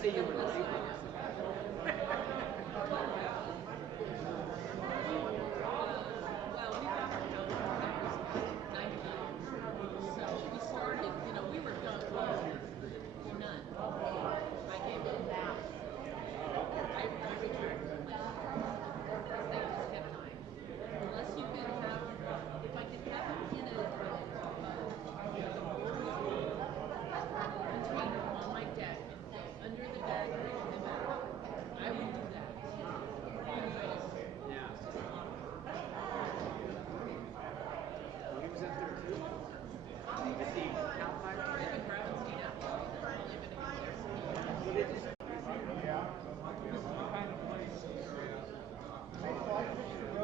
See you in a week. Well, we bought our house in 99. So we started, we were done with none. I gave them that. I returned the land. They just kept dying. Unless you could have, if I could have them in a container on my deck and go under the deck and bring them out, I would do that. Yeah. He was in there too. Is he outside? I have a Gravenstein apple tree that's only been in there. What is it?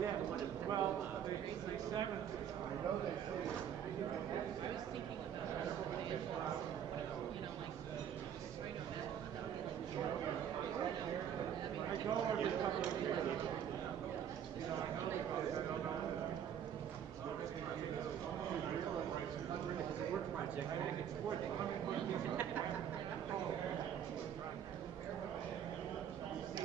Yeah, the one in Well, they seventh. I was thinking about it as evangelist, like straight up that would be like, I go every couple of years. You know, I know because I don't know. It's a work project back and forth. It's just a point. I know it's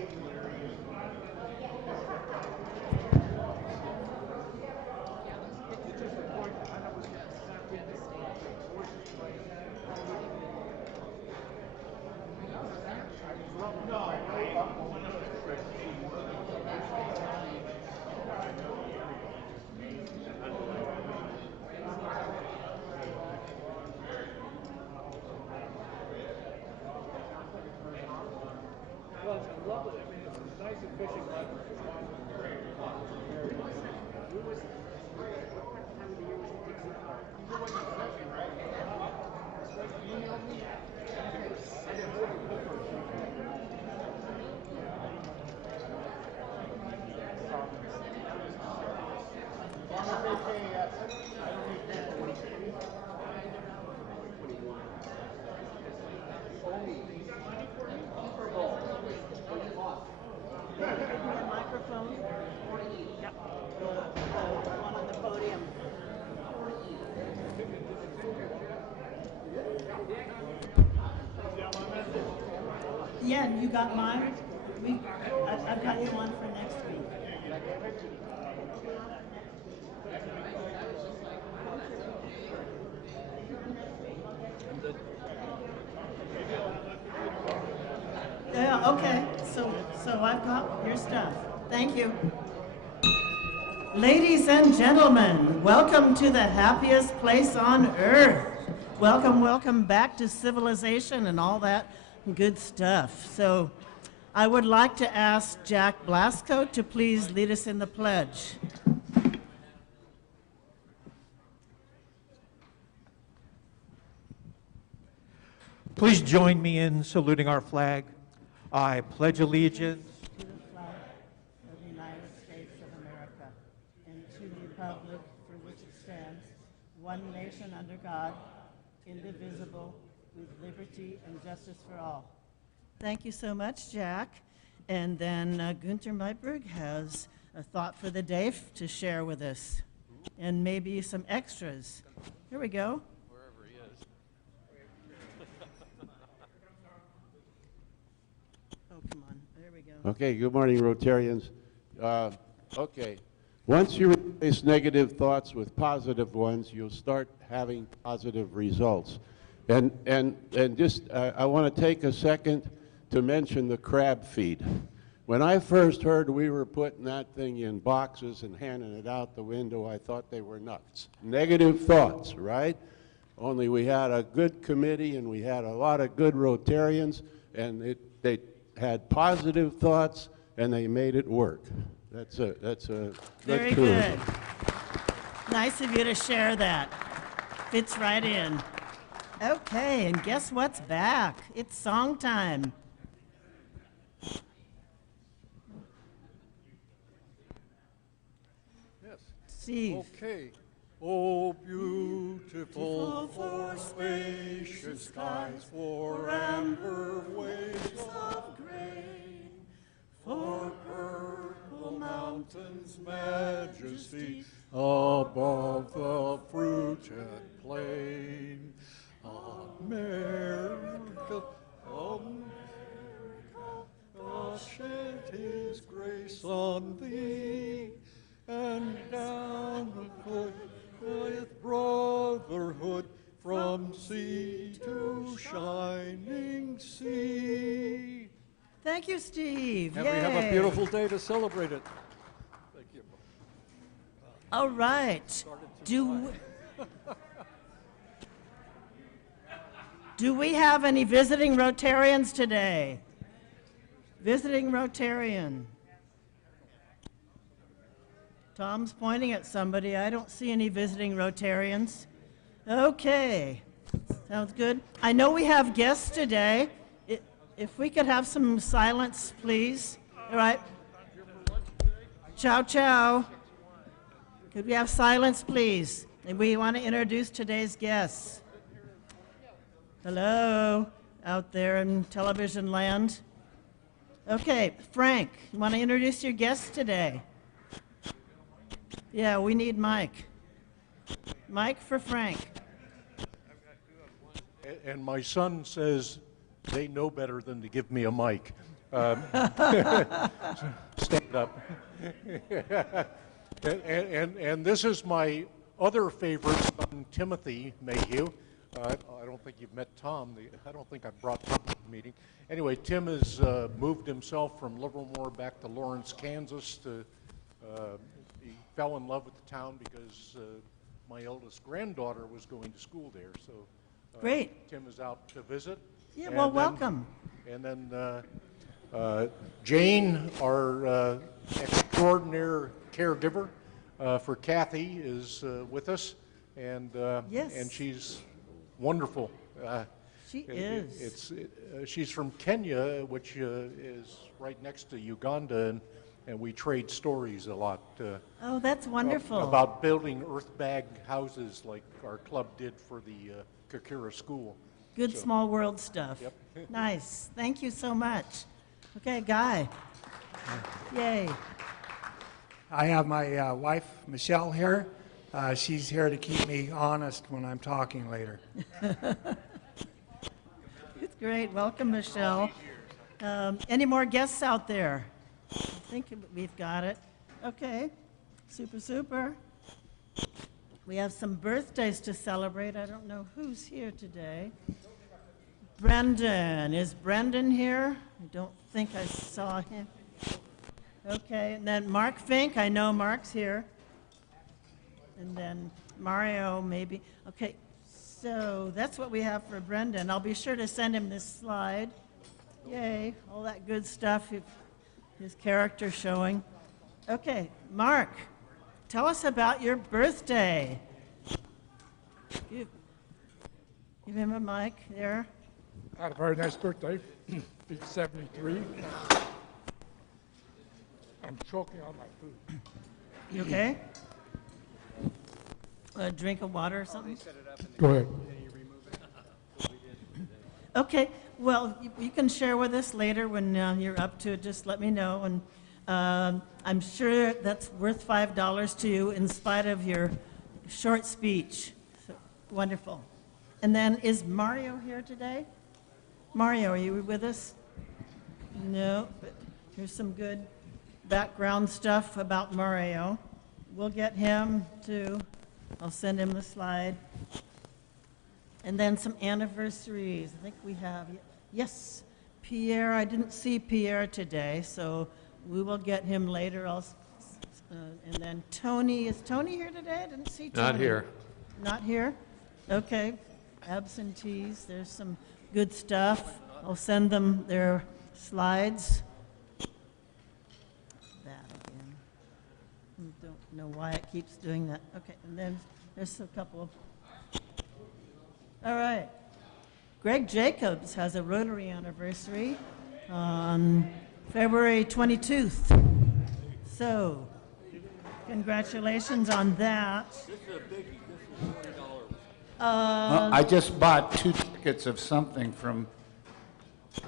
Well, it's lovely. I mean, it's nice and fishing weather. When was what time of the year was the Dixie Park? The microphone? Yep. The one on the podium. Yeah, you got mine? I've got you one for next week. Yeah, okay. So I've got your stuff. Thank you. Ladies and gentlemen, welcome to the happiest place on earth. Welcome, welcome back to civilization and all that good stuff. So I would like to ask Jack Blasco to please lead us in the pledge. Please join me in saluting our flag. I pledge allegiance To the flag of the United States of America and to the republic for which it stands, one nation under God, indivisible, with liberty and justice for all. Thank you so much, Jack. And then Gunther Meitberg has a thought for the day to share with us, and maybe some extras. Here we go. Wherever he is. Oh, come on. There we go. Okay, good morning, Rotarians. Okay, once you replace negative thoughts with positive ones, you'll start having positive results. And just, I want to take a second to mention the crab feed. When I first heard we were putting that thing in boxes and handing it out the window, I thought they were nuts. Negative thoughts, right? Only we had a good committee and we had a lot of good Rotarians, and they had positive thoughts and they made it work. That's a Very good. Nice of you to share that. Fits right in. Okay, and guess what's back? It's song time. Yes. Steve. Okay. Oh, beautiful for spacious skies, for amber waves of grain, for purple mountains' majesty above the fruited plain. America, Thank you, Steve. And Yay. we have a beautiful day to celebrate it. Thank you. All right. Do we have any visiting Rotarians today? Visiting Rotarian. Tom's pointing at somebody. I don't see any visiting Rotarians. Okay. Sounds good. I know we have guests today. If we could have some silence, please. All right. Ciao, ciao. Could we have silence, please? And we want to introduce today's guests. Hello, out there in television land. Okay, Frank, you want to introduce your guests today? Yeah, we need Mike. Mike for Frank. And my son says they know better than to give me a mic. Stand up. and this is my other favorite son, Timothy Mayhew. I don't think you've met Tom. I don't think I brought Tom to the meeting. Anyway, Tim has moved himself from Livermore back to Lawrence, Kansas. He fell in love with the town because my eldest granddaughter was going to school there. So Great. Tim is out to visit. Yeah, well, welcome. And then Jane, our extraordinary caregiver for Kathy, is with us, and Yes. and she's wonderful. She is. She's from Kenya, which is right next to Uganda, and we trade stories a lot. Oh, that's wonderful. About building earth bag houses like our club did for the Kakira School. Good small world stuff. Yep. Nice. Thank you so much. Okay, Guy. Yay. I have my wife, Michelle, here. She's here to keep me honest when I'm talking later. It's great. Welcome, Michelle. Any more guests out there? I think we've got it. Okay. Super, super. We have some birthdays to celebrate. I don't know who's here today. Brendan. Is Brendan here? I don't think I saw him. Okay, and then Mark Fink. I know Mark's here. And then Mario, maybe. Okay, so that's what we have for Brendan. I'll be sure to send him this slide. Yay, all that good stuff, his character showing. Okay, Mark, tell us about your birthday. Give him a mic there. I had a very nice birthday. He's 73. I'm choking on my food. You okay? A drink of water or something? Go ahead. Okay, well, you can share with us later when you're up to it. Just let me know. And I'm sure that's worth $5 to you in spite of your short speech. So, wonderful. And then is Mario here today? Mario, are you with us? No, but here's some good background stuff about Mario. We'll get him too. I'll send him the slide. And then some anniversaries. I think we have, yes, Pierre. I didn't see Pierre today, so we will get him later. And then Tony. Is Tony here today? I didn't see Tony. Not here. Not here? Okay. Absentees. There's some good stuff. I'll send them their slides. That again. I don't know why it keeps doing that. Okay, and then there's a couple of... All right. Greg Jacobs has a Rotary anniversary on February 22nd. So, congratulations on that. This is a biggie. This is $40. Well, I just bought 2 tickets of something from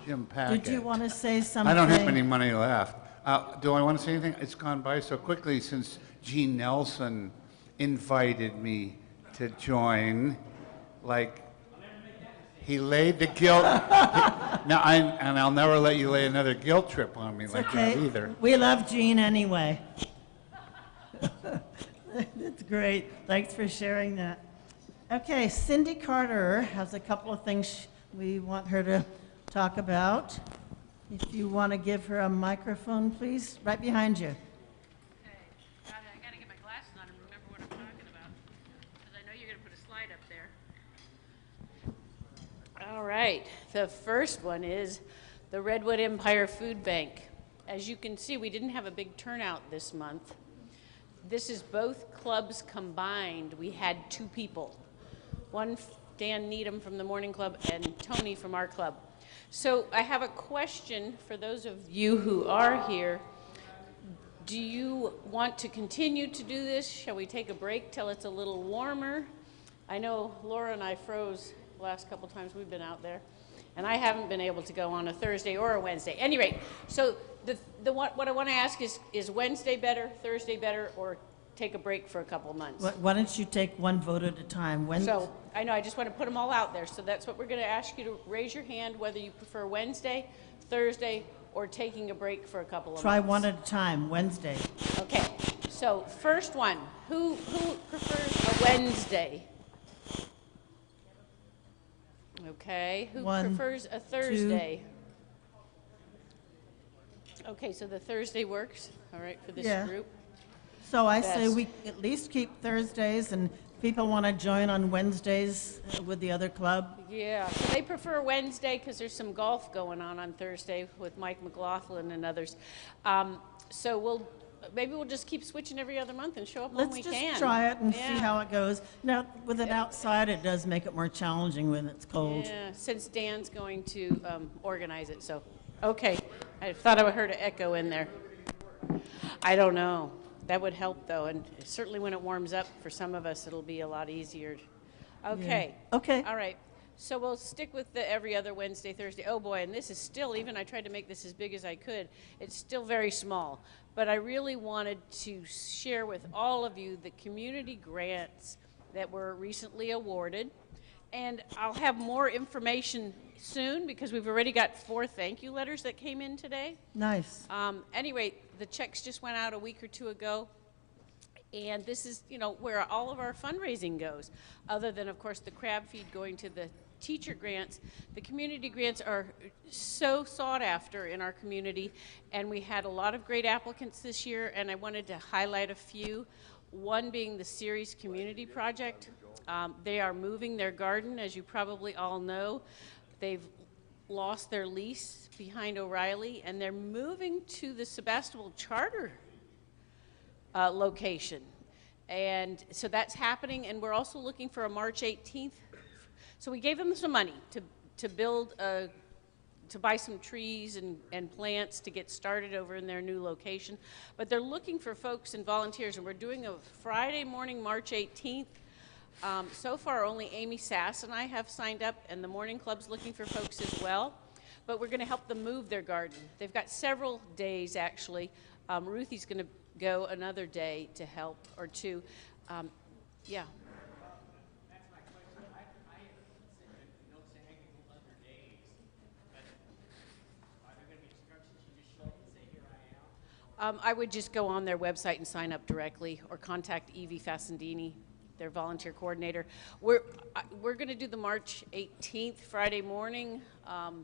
Jim Packett. Did you want to say something? I don't have any money left. Do I want to say anything? It's gone by so quickly since Gene Nelson invited me to join. Like, he laid the guilt. And I'll never let you lay another guilt trip on me It's like okay. that either. We love Gene anyway. That's great. Thanks for sharing that. Okay, Cindy Carter has a couple of things we want her to talk about. If you want to give her a microphone, please, right behind you. Okay, I gotta get my glasses on and remember what I'm talking about, because I know you're gonna put a slide up there. All right, the first one is the Redwood Empire Food Bank. As you can see, we didn't have a big turnout this month. This is both clubs combined. We had 2 people. One, Dan Needham from the Morning Club and Tony from our club. So I have a question for those of you who are here. Do you want to continue to do this? Shall we take a break till it's a little warmer? I know Laura and I froze the last couple times we've been out there, and I haven't been able to go on a Thursday or a Wednesday. Anyway, so what I want to ask is Wednesday better, Thursday better, or take a break for a couple months? Why don't you take one vote at a time? So I know, I just want to put them all out there. So that's what we're going to ask you to raise your hand, whether you prefer Wednesday, Thursday, or taking a break for a couple of Try months. one at a time, Wednesday. Okay, so first one, who prefers a Wednesday? Okay, who prefers a Thursday? Okay, so the Thursday works, all right, for this group. So I say we at least keep Thursdays, and people want to join on Wednesdays with the other club. Yeah, so they prefer Wednesday because there's some golf going on Thursday with Mike McLaughlin and others. So maybe we'll just keep switching every other month and show up when we can. Let's just try it and see how it goes. Now, with it outside, it does make it more challenging when it's cold. Yeah, since Dan's going to organize it, so, okay. I thought I heard an echo in there. I don't know. That would help, though, and certainly when it warms up, for some of us, it'll be a lot easier. Okay. Yeah. Okay. All right. So we'll stick with the every other Wednesday, Thursday. Oh, boy, and this is still, even I tried to make this as big as I could, it's still very small. But I really wanted to share with all of you the community grants that were recently awarded. And I'll have more information soon because we've already got 4 thank you letters that came in today. Nice. Anyway, the checks just went out a week or 2 ago. And this is, where all of our fundraising goes. Other than, of course, the crab feed going to the teacher grants, the community grants are so sought after in our community. And we had a lot of great applicants this year, and I wanted to highlight a few. One being the Ceres Community Project. They are moving their garden, as you probably all know. They've lost their lease behind O'Reilly, and they're moving to the Sebastopol Charter location. And so that's happening, and we're also looking for a March 18th. So we gave them some money to build, to buy some trees and plants to get started over in their new location. But they're looking for folks and volunteers, and we're doing a Friday morning, March 18th. So far, only Amy Sass and I have signed up, and the Morning Club's looking for folks as well. But we're going to help them move their garden. They've got several days, actually. Ruthie's going to go another day to help, or 2. Yeah. That's my question. I have notes saying I can go other days, but are there going to be instructions? You just show up and say, here I am? I would just go on their website and sign up directly, or contact Evie Fassandini, their volunteer coordinator. We're going to do the March 18th, Friday morning,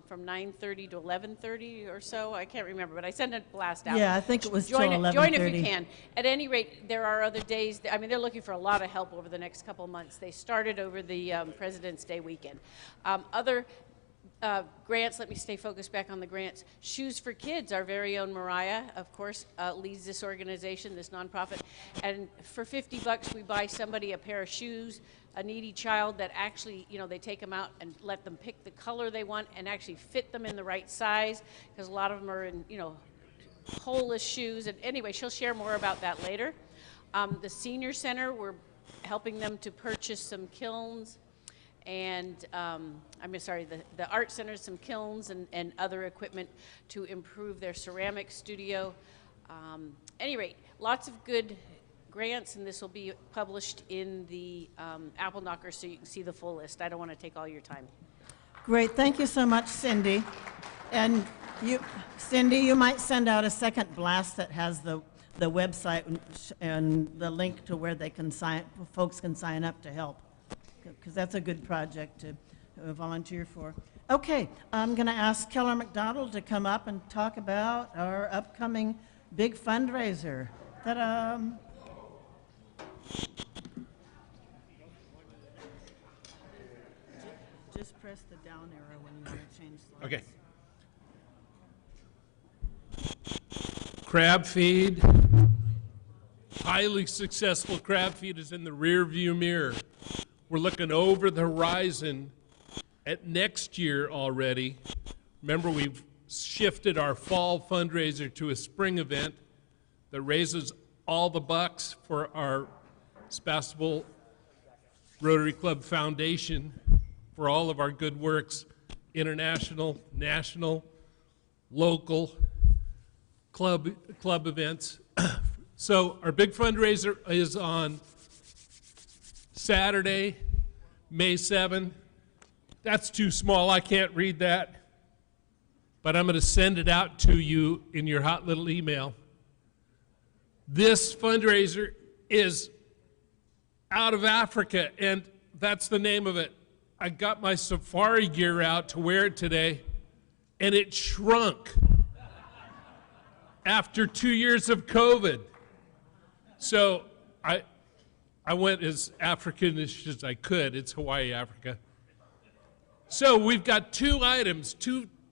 from 9:30 to 11:30 or so. I can't remember, but I sent a blast out. Yeah, I think it was till 11:30. Join if you can. At any rate, there are other days. I mean, they're looking for a lot of help over the next couple months. They started over the President's Day weekend. Other grants, let me stay focused back on the grants. Shoes for Kids, our very own Mariah, of course, leads this organization, this nonprofit. And for $50, we buy somebody a pair of shoes, a needy child that actually, they take them out and let them pick the color they want and actually fit them in the right size, because a lot of them are in, holeless shoes. And anyway, she'll share more about that later. The Senior Center, we're helping them to purchase some kilns. And the art center, some kilns and other equipment to improve their ceramic studio. Any rate, lots of good grants, and this will be published in the Apple Knocker so you can see the full list. I don't want to take all your time. Great. Thank you so much, Cindy. And Cindy, you might send out a second blast that has the website and the link to where they can folks can sign up to help, because that's a good project to volunteer for. Okay, I'm going to ask Keller McDonald to come up and talk about our upcoming big fundraiser. Ta-da! Just press the down arrow when you want to change slides. Okay. Crab feed. Highly successful crab feed is in the rear view mirror. We're looking over the horizon at next year already. Remember, we've shifted our fall fundraiser to a spring event that raises all the bucks for our Sebastopol Rotary Club Foundation for all of our good works, international, national, local club events. So our big fundraiser is on Saturday, May 7. That's too small, I can't read that. But I'm going to send it out to you in your hot little email. This fundraiser is out of Africa, and that's the name of it. I got my safari gear out to wear it today, and it shrunk after 2 years of COVID. So I went as African-ish as I could. It's Hawaii, Africa. So we've got two items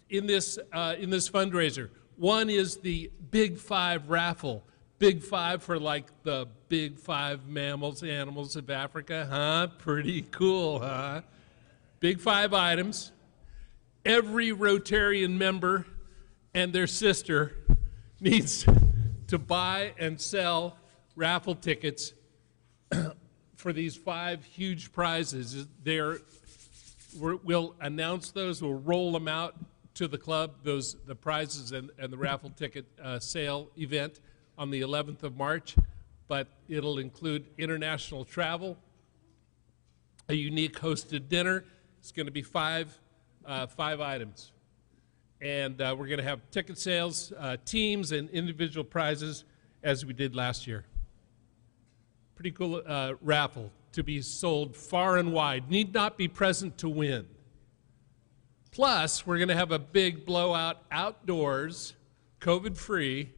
in this fundraiser. One is the Big Five raffle. Big Five for like the big five animals of Africa, huh? Pretty cool, huh? Big five items. Every Rotarian member and their sister needs to buy and sell raffle tickets for these five huge prizes. We'll announce those, we'll roll them out to the club, the prizes and the raffle ticket sale event on the 11th of March, but it'll include international travel, a unique hosted dinner. It's going to be five items. And we're going to have ticket sales, teams, and individual prizes as we did last year. Pretty cool raffle to be sold far and wide. Need not be present to win. Plus, we're going to have a big blowout outdoors, COVID-free,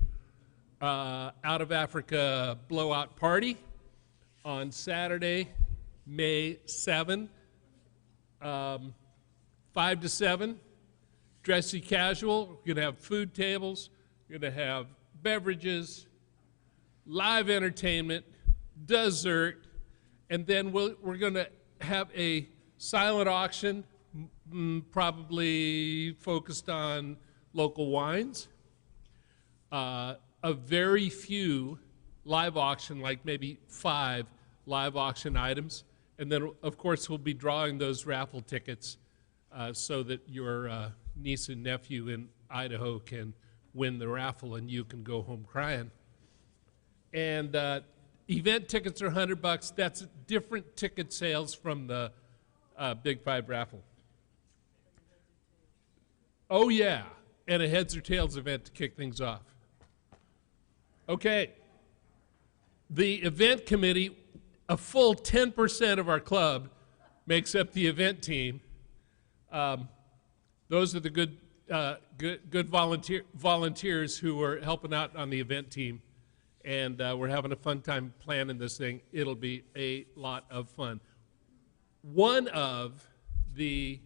out of Africa blowout party on Saturday, May 7, 5 to 7. Dressy casual. We're going to have food tables. We're going to have beverages, live entertainment, dessert, and then we're going to have a silent auction, probably focused on local wines. A very few live auction, like maybe 5 live auction items. And then, of course, we'll be drawing those raffle tickets so that your niece and nephew in Idaho can win the raffle and you can go home crying. And event tickets are $100. That's different ticket sales from the Big Five raffle. Oh yeah, and a heads or tails event to kick things off. Okay, the event committee, a full 10% of our club makes up the event team. Those are the good volunteers who are helping out on the event team. And we're having a fun time planning this thing. It'll be a lot of fun. One of the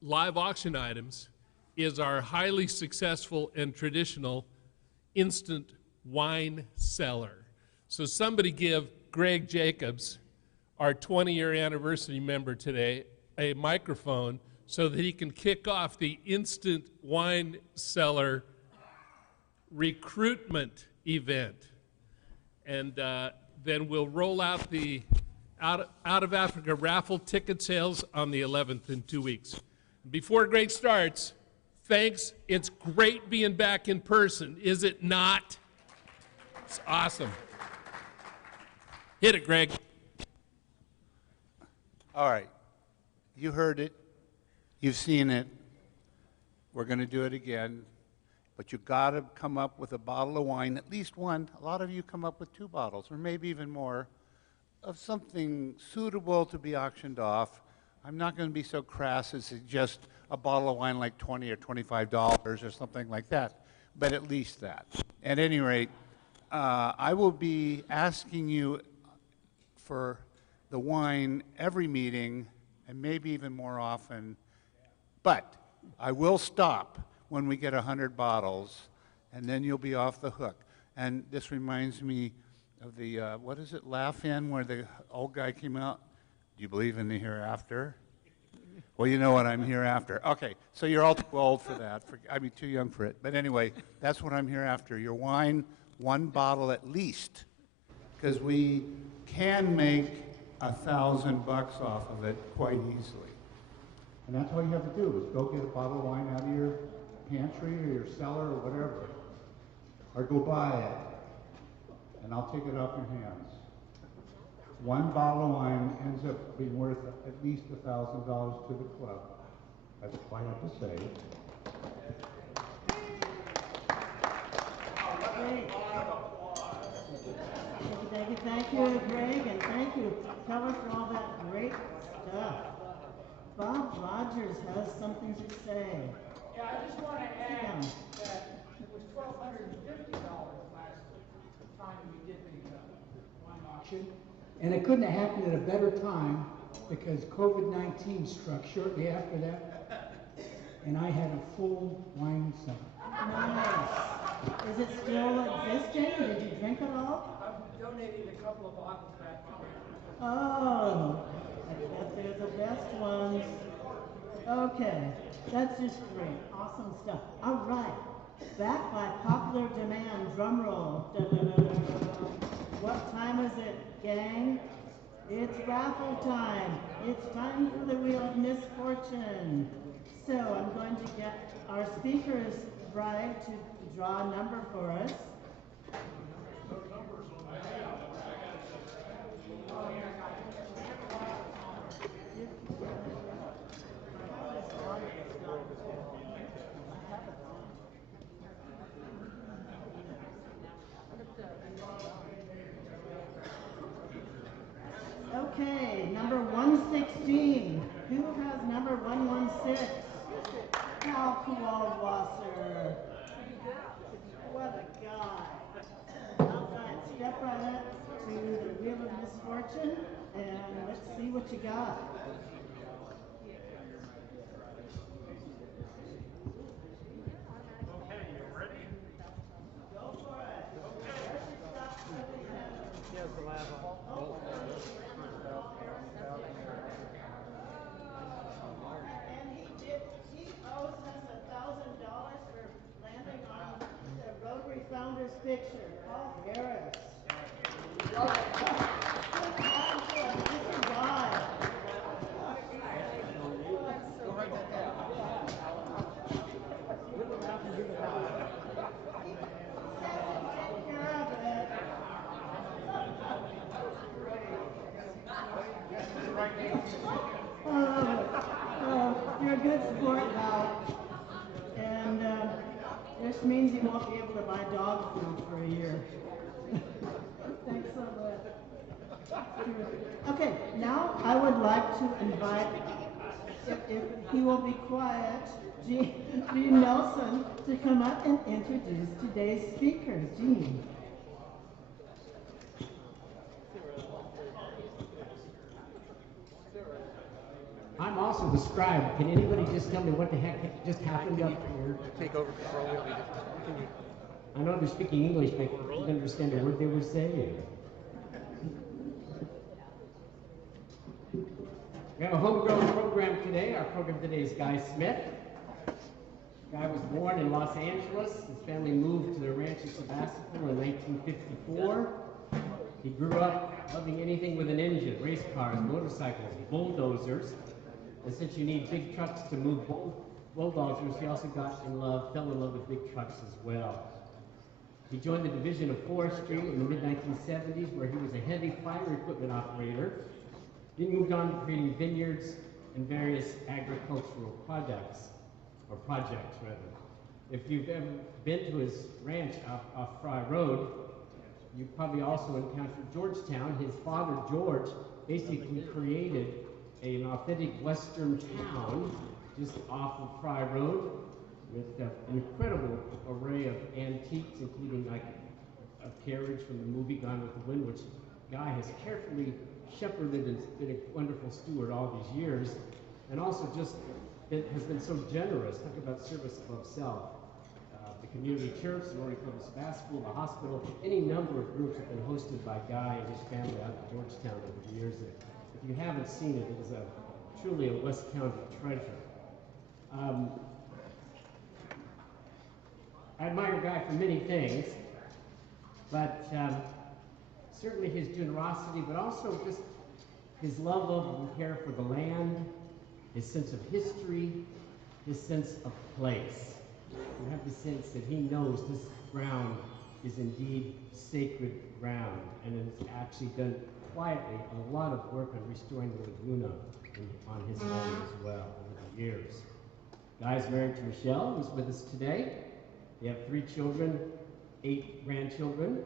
live auction items is our highly successful and traditional instant wine cellar. So somebody give Greg Jacobs, our 20-year anniversary member today, a microphone so that he can kick off the instant wine cellar recruitment event. And then we'll roll out the out of Africa raffle ticket sales on the 11th in 2 weeks. Before Greg starts, thanks. It's great being back in person, is it not? It's awesome. Hit it, Greg. All right. You heard it. You've seen it. We're going to do it again. But you've got to come up with a bottle of wine, at least one. A lot of you come up with 2 bottles, or maybe even more, of something suitable to be auctioned off. I'm not going to be so crass as suggest a bottle of wine like $20 or $25 or something like that, but at least that. At any rate, I will be asking you for the wine every meeting, and maybe even more often, but I will stop when we get 100 bottles, and then you'll be off the hook. And this reminds me of the, what is it, Laugh In, where the old guy came out? Do you believe in the hereafter? Well, you know what I'm here after. Okay, so you're all too old for that. I mean, too young for it. But anyway, that's what I'm here after. Your wine, 1 bottle at least, because we can make $1,000 off of it quite easily. And that's all you have to do is go get a bottle of wine out of your pantry or your cellar or whatever, or go buy it, and I'll take it off your hands. 1 bottle of wine ends up being worth at least $1,000 to the club. That's all I have to say. Thank you, Greg, and thank you, Keller, for all that great stuff. Bob Rogers has something to say. Yeah, I just want to add that it was $1,250 last time we did the wine auction. And it couldn't have happened at a better time because COVID-19 struck shortly after that, and I had a full wine cellar. Nice. Is it still existing? Did you drink it all? I've donated a couple of bottles back to me. Oh, I bet they're the best ones. Okay, that's just great. Awesome stuff. All right, back by popular demand, drum roll. What time is it, gang? It's raffle time. It's time for the Wheel of Misfortune. So I'm going to get our speaker's bride to draw a number for us. Okay, number 116. Who has number 116? Hal Kowalwasser. What a guy. All right, step right up to the Wheel of Misfortune, and let's see what you got. Okay, you ready? Go for it. And he owes us $1,000 for landing on the Rotary Founders picture. Paul Harris. Good job, Mr. Rye. Go write that down. Take care of it. You're a good sport, Hal. And this means you won't be able to buy dog food for a year. Thanks so much. Okay, now I would like to invite, if he will be quiet, Gene Nelson to come up and introduce today's speaker. Gene. I'm also the scribe. Can anybody just tell me what the heck just happened up here? Take over control. I know they're speaking English, but I couldn't understand a word they were saying. We have a homegrown program today. Our program today is Guy Smith. Guy was born in Los Angeles. His family moved to the ranch in Sebastopol in 1954. He grew up loving anything with an engine, race cars, motorcycles, bulldozers. And since you need big trucks to move bulldozers, he also fell in love with big trucks as well. He joined the Division of Forestry in the mid-1970s, where he was a heavy fire equipment operator. Then moved on to creating vineyards and various agricultural projects. If you've ever been to his ranch off Fry Road, You probably also encountered Georgetown. His father, George, basically created an authentic Western town just off of Fry Road with an incredible array of antiques, including like a carriage from the movie Gone with the Wind, which Guy has carefully shepherded and been a wonderful steward all these years, and also just has been so generous. Talk about service above self. The community church, the Rotary Club Basketball, the hospital, any number of groups have been hosted by Guy and his family out in Georgetown over the years. If you haven't seen it, it is truly a West County treasure. I admire Guy for many things, but certainly his generosity, but also just his love of and care for the land, his sense of history, his sense of place. You have the sense that he knows this ground is indeed sacred ground, and has actually done quietly a lot of work on restoring the laguna on his land as well over the years. Guy's married to Michelle, who's with us today. They have 3 children, 8 grandchildren.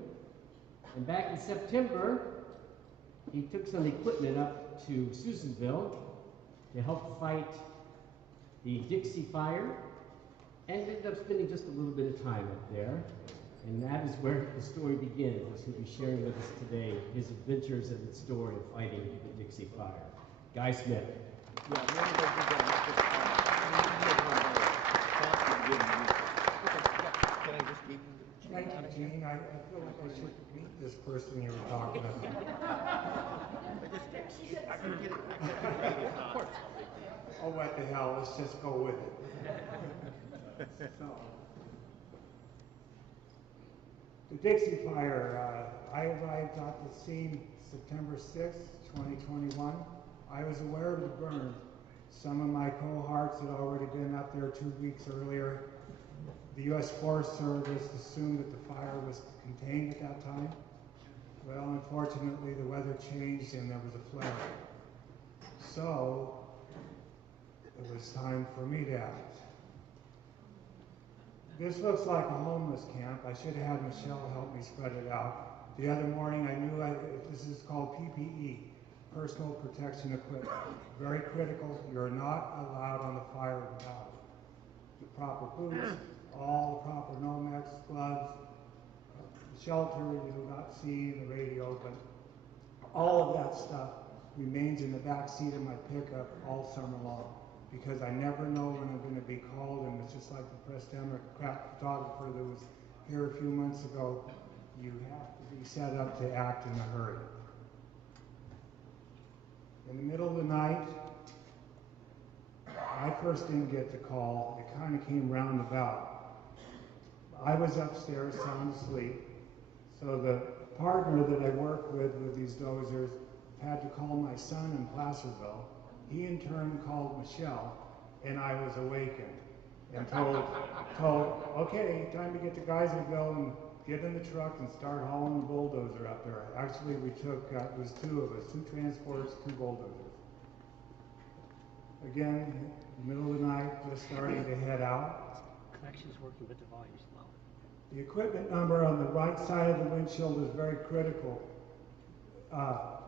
And back in September, he took some equipment up to Susanville to help fight the Dixie Fire, and ended up spending just a little bit of time up there. And that is where the story begins, as he'll be sharing with us today his adventures and the story of fighting the Dixie Fire. Guy Smith. Thank you, Gene. I feel like I should meet this person you were talking about. Oh, what the hell, let's just go with it. So, the Dixie Fire, I arrived at the scene September 6th, 2021. I was aware of the burn. Some of my cohorts had already been up there 2 weeks earlier. The U.S. Forest Service assumed that the fire was contained at that time. Well, unfortunately, the weather changed and there was a flare. So, it was time for me to act. This looks like a homeless camp. I should have had Michelle help me spread it out. The other morning, I knew this is called PPE, personal protection equipment. Very critical. You're not allowed on the fire without it. The proper boots, all the proper Nomex, gloves, shelter you do not see in the radio, but all of that stuff remains in the back seat of my pickup all summer long, because I never know when I'm going to be called, and it's just like the press Democrat photographer that was here a few months ago. You have to be set up to act in a hurry. In the middle of the night, I first didn't get the call. It kind of came roundabout. I was upstairs sound asleep, so the partner that I work with these dozers had to call my son in Placerville. He in turn called Michelle, and I was awakened and told, okay, time to get to Geyserville and get in the truck and start hauling the bulldozer up there. Actually, we took, it was 2 of us, 2 transports, 2 bulldozers. Again, middle of the night, just starting to head out. Connection's working, but the volume's low. The equipment number on the right side of the windshield is very critical.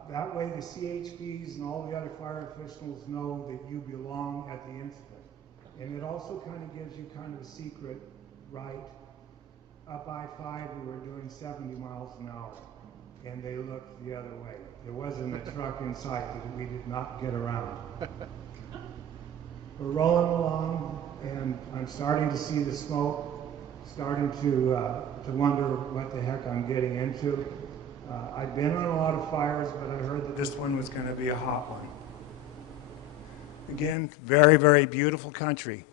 That way the CHPs and all the other fire officials know that you belong at the incident. And it also kind of gives you kind of a secret right. Up I-5, we were doing 70 miles an hour, and they looked the other way. There wasn't a truck in sight that we did not get around. We're rolling along, and I'm starting to see the smoke, starting to wonder what the heck I'm getting into. I've been on a lot of fires, but I heard that this one was going to be a hot one. Again, very, very beautiful country.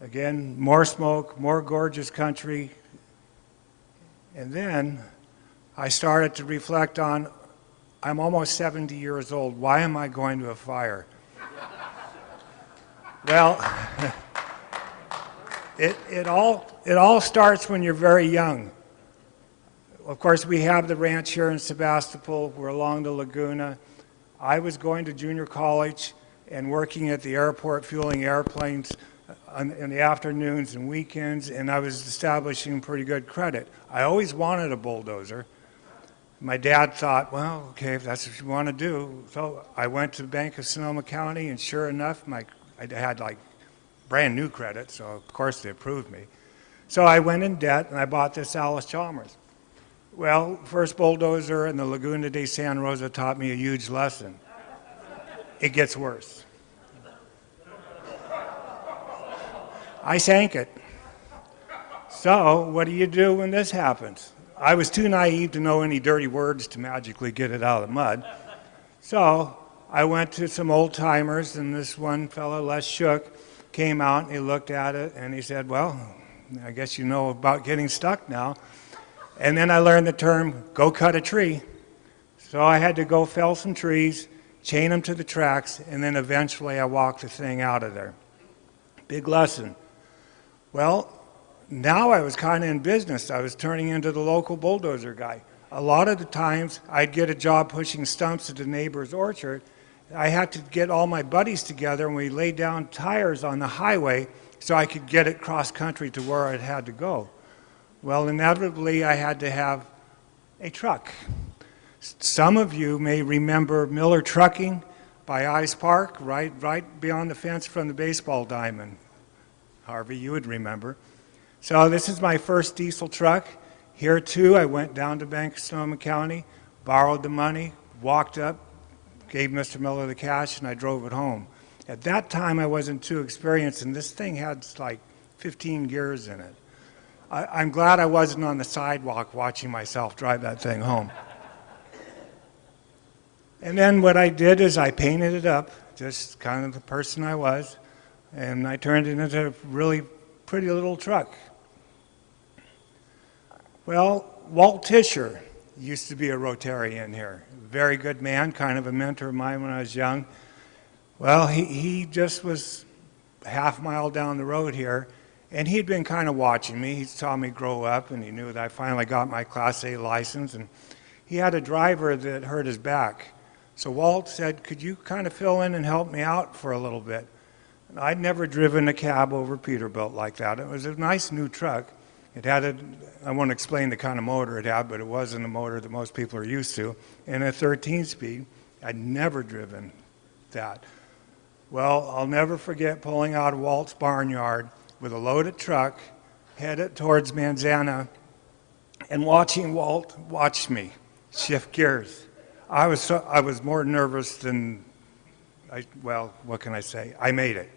Again, more smoke, more gorgeous country. And then I started to reflect on, I'm almost 70 years old. Why am I going to a fire? Well, it all starts when you're very young. Of course, we have the ranch here in Sebastopol. We're along the Laguna. I was going to junior college and working at the airport fueling airplanes in the afternoons and weekends, and I was establishing pretty good credit. I always wanted a bulldozer. My dad thought, well, okay, if that's what you want to do. So I went to the Bank of Sonoma County, and sure enough, I had like brand new credit, so of course they approved me. So I went in debt, and I bought this Alice Chalmers. Well, first bulldozer in the Laguna de San Rosa taught me a huge lesson. It gets worse. I sank it. So what do you do when this happens? I was too naive to know any dirty words to magically get it out of the mud. So I went to some old timers, and this one fellow, Les Shook, came out and he looked at it and he said, well, I guess you know about getting stuck now. And then I learned the term, go cut a tree. So I had to go fell some trees, chain them to the tracks, and then eventually I walked the thing out of there. Big lesson. Well, now I was kind of in business. I was turning into the local bulldozer guy. A lot of the times I'd get a job pushing stumps at the neighbor's orchard. I had to get all my buddies together and we laid down tires on the highway so I could get it cross country to where I had to go. Well, inevitably I had to have a truck. Some of you may remember Miller Trucking by Ice Park, right beyond the fence from the baseball diamond. Harvey, you would remember. So this is my first diesel truck. Here too, I went down to Bank of Sonoma County, borrowed the money, walked up, gave Mr. Miller the cash, and I drove it home. At that time, I wasn't too experienced, and this thing had like 15 gears in it. I'm glad I wasn't on the sidewalk watching myself drive that thing home. And then what I did is I painted it up, just kind of the person I was, and I turned it into a really pretty little truck. Well, Walt Tischer used to be a Rotarian here. Very good man, kind of a mentor of mine when I was young. Well, he just was a half-mile down the road here, and he'd been kind of watching me. He saw me grow up, and he knew that I finally got my Class A license, and he had a driver that hurt his back. So Walt said, could you kind of fill in and help me out for a little bit? And I'd never driven a cab over Peterbilt like that. It was a nice new truck. It had I won't explain the kind of motor it had, but it wasn't a motor that most people are used to, and a 13-speed. I'd never driven that. Well, I'll never forget pulling out of Walt's barnyard with a loaded truck, headed towards Manzana, and watching Walt watch me shift gears. I was more nervous than, well, what can I say? I made it.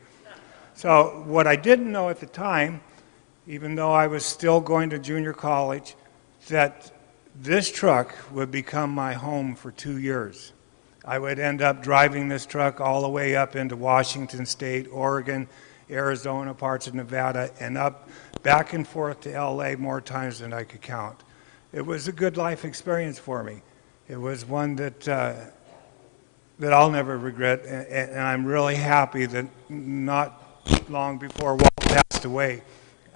So what I didn't know at the time, even though I was still going to junior college, that this truck would become my home for 2 years. I would end up driving this truck all the way up into Washington State, Oregon, Arizona, parts of Nevada, and up back and forth to LA more times than I could count. It was a good life experience for me. It was one that I'll never regret, and I'm really happy that not long before Walt passed away,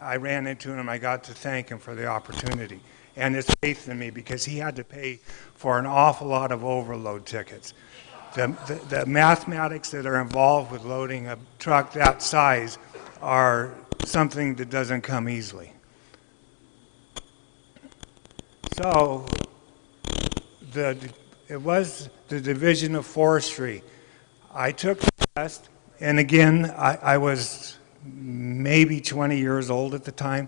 I ran into him and I got to thank him for the opportunity and his faith in me, because he had to pay for an awful lot of overload tickets. The mathematics that are involved with loading a truck that size are something that doesn't come easily. So it was the Division of Forestry. I took the test, and again, I was maybe 20 years old at the time,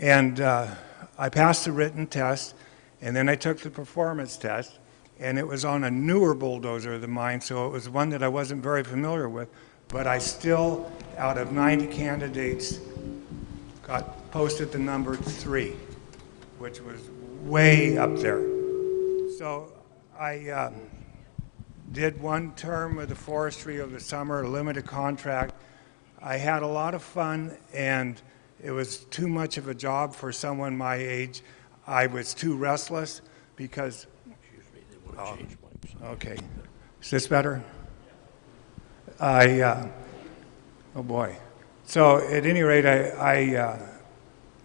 and I passed the written test, and then I took the performance test, and it was on a newer bulldozer than mine, so it was one that I wasn't very familiar with, but I still, out of 90 candidates, got posted the number 3, which was way up there. So I did one term of the forestry of the summer, a limited contract. I had a lot of fun, and it was too much of a job for someone my age. I was too restless because, okay, is this better? Oh boy. So at any rate, I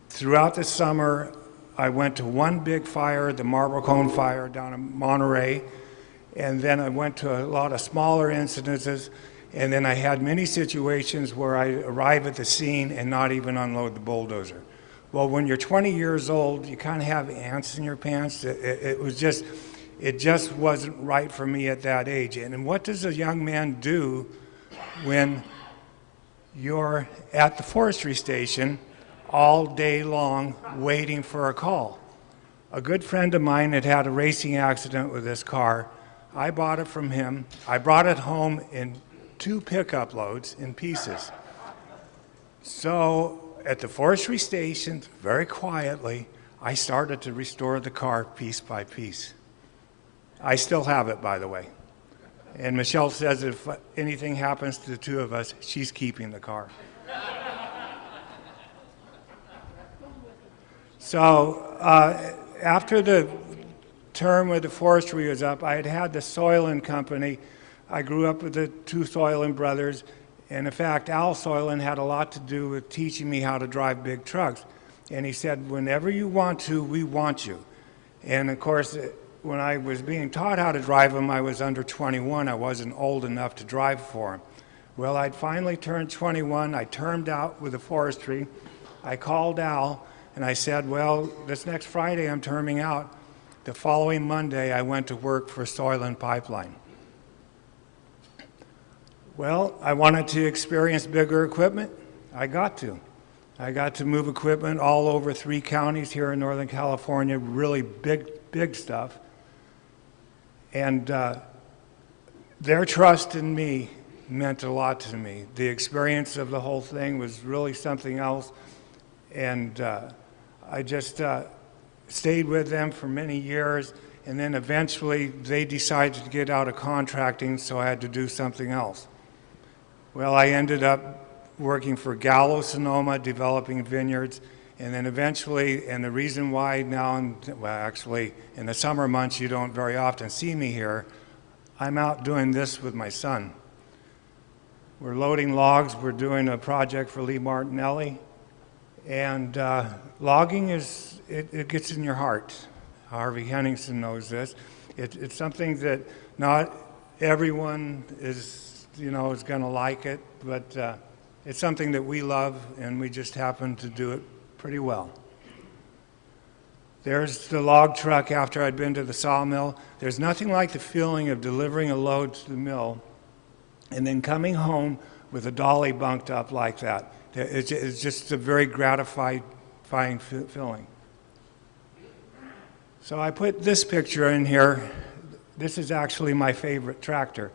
throughout the summer, I went to one big fire, the Marble Cone Fire down in Monterey, and then I went to a lot of smaller incidences, And then I had many situations where I arrive at the scene and not even unload the bulldozer. Well, when you're 20 years old, you kind of have ants in your pants. It just wasn't right for me at that age. And what does a young man do when you're at the forestry station all day long waiting for a call? A good friend of mine had had a racing accident with this car. I bought it from him. I brought it home in 2 pickup loads in pieces. So at the forestry station, very quietly, I started to restore the car piece by piece. I still have it, by the way. And Michelle says if anything happens to the two of us, she's keeping the car. So after the term with the forestry was up, I had had the Soylent Company. I grew up with the 2 Soylent brothers. And in fact, Al Soylent had a lot to do with teaching me how to drive big trucks. And he said, whenever you want to, we want you. And of course, when I was being taught how to drive them, I was under 21. I wasn't old enough to drive for him. Well, I'd finally turned 21. I termed out with the forestry. I called Al and I said, well, this next Friday I'm terming out. The following Monday, I went to work for Soylent Pipeline. Well, I wanted to experience bigger equipment. I got to. I got to move equipment all over 3 counties here in Northern California, really big stuff. And their trust in me meant a lot to me. The experience of the whole thing was really something else. And I just stayed with them for many years. And then eventually they decided to get out of contracting, so I had to do something else. Well, I ended up working for Gallo Sonoma, developing vineyards, and then eventually, and the reason why now, well, actually, in the summer months you don't very often see me here, I'm out doing this with my son. We're loading logs. We're doing a project for Lee Martinelli, and logging it gets in your heart. Harvey Henningsen knows this. It's something that not everyone is going to like it, but it's something that we love, and we just happen to do it pretty well. There's the log truck after I'd been to the sawmill. There's nothing like the feeling of delivering a load to the mill and then coming home with a dolly bunked up like that. It's just a very gratifying feeling. So I put this picture in here. This is actually my favorite tractor.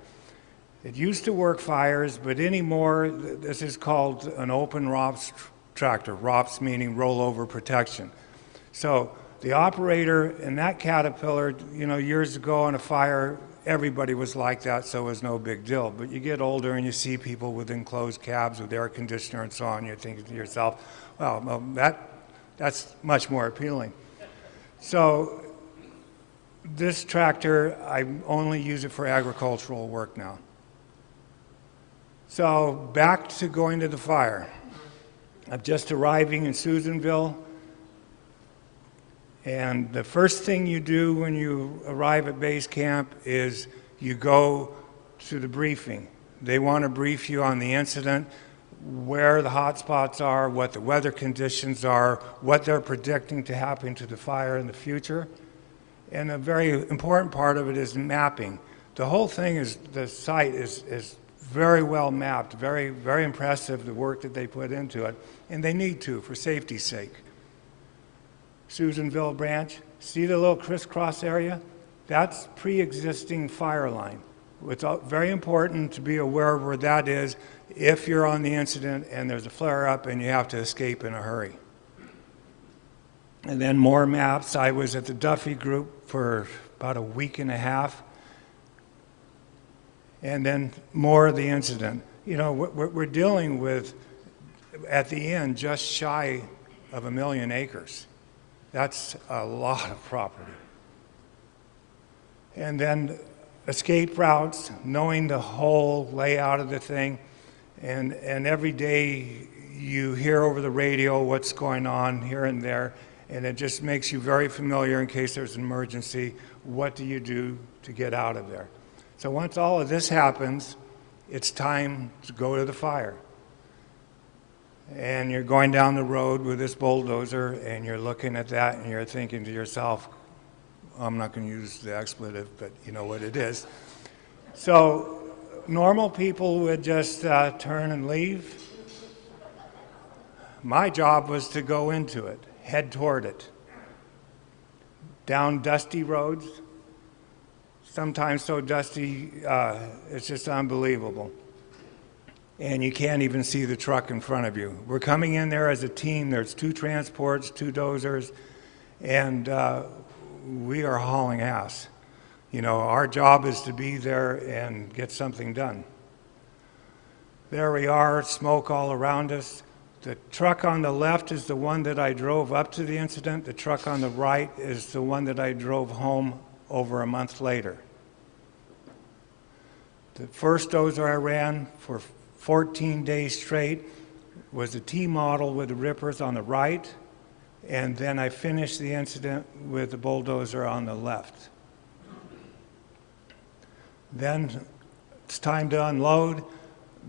It used to work fires, but anymore, this is called an open ROPS tractor. ROPS meaning rollover protection. So the operator in that Caterpillar, years ago on a fire, everybody was like that, so it was no big deal. But you get older and you see people with enclosed cabs with air conditioner and so on, you're thinking to yourself, well, that's much more appealing. So this tractor, I only use it for agricultural work now. So back to going to the fire. I'm just arriving in Susanville, and the first thing you do when you arrive at base camp is you go to the briefing. They want to brief you on the incident, where the hot spots are, what the weather conditions are, what they're predicting to happen to the fire in the future. And a very important part of it is mapping. The whole thing is, the site is very well mapped, very, very impressive, the work that they put into it, and they need to for safety's sake. Susanville branch, see the little crisscross area? That's pre-existing fire line. It's very important to be aware of where that is if you're on the incident and there's a flare-up and you have to escape in a hurry. And then more maps. I was at the Duffy Group for about a week and a half. And then more of the incident. We're dealing with, at the end, just shy of 1 million acres. That's a lot of property. And then escape routes, knowing the whole layout of the thing. And every day you hear over the radio what's going on here and there. And it just makes you very familiar in case there's an emergency. What do you do to get out of there? So once all of this happens, it's time to go to the fire. And you're going down the road with this bulldozer, and you're looking at that, and you're thinking to yourself, I'm not going to use the expletive, but you know what it is. So normal people would just turn and leave. My job was to go into it, head toward it. Down dusty roads, sometimes so dusty, it's just unbelievable. And you can't even see the truck in front of you. We're coming in there as a team. There's 2 transports, 2 dozers, and we are hauling ass. You know, our job is to be there and get something done. There we are, smoke all around us. The truck on the left is the one that I drove up to the incident. The truck on the right is the one that I drove home over a month later. The first dozer I ran for 14 days straight was a T model with the rippers on the right, and then I finished the incident with the bulldozer on the left. Then it's time to unload.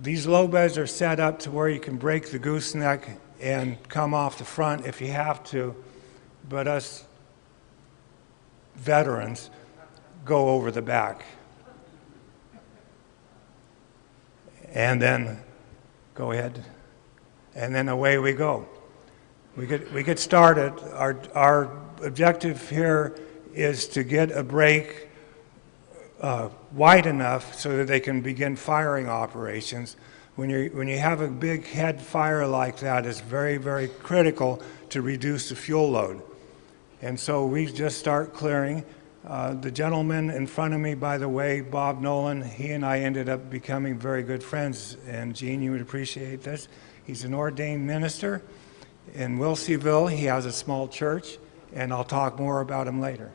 These low beds are set up to where you can break the gooseneck and come off the front if you have to, but us veterans go over the back. And then, go ahead, and then away we go. We get started. Our objective here is to get a break wide enough so that they can begin firing operations. When you have a big head fire like that, it's very, very critical to reduce the fuel load. And so we just start clearing. The gentleman in front of me, by the way, Bob Nolan, he and I ended up becoming very good friends. And Gene, you would appreciate this. He's an ordained minister in Wilseyville. He has a small church, and I'll talk more about him later.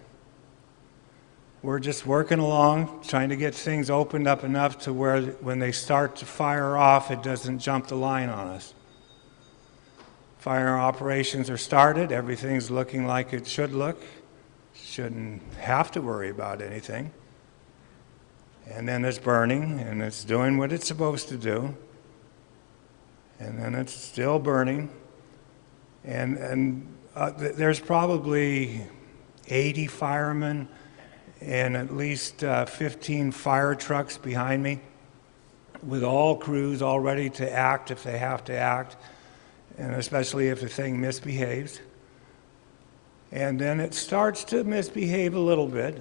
We're just working along, trying to get things opened up enough to where when they start to fire off, it doesn't jump the line on us. Fire operations are started. Everything's looking like it should look. Shouldn't have to worry about anything. And then it's burning, and it's doing what it's supposed to do. And then it's still burning. And there's probably 80 firemen and at least 15 fire trucks behind me with all crews all ready to act if they have to act, and especially if the thing misbehaves. And then it starts to misbehave a little bit.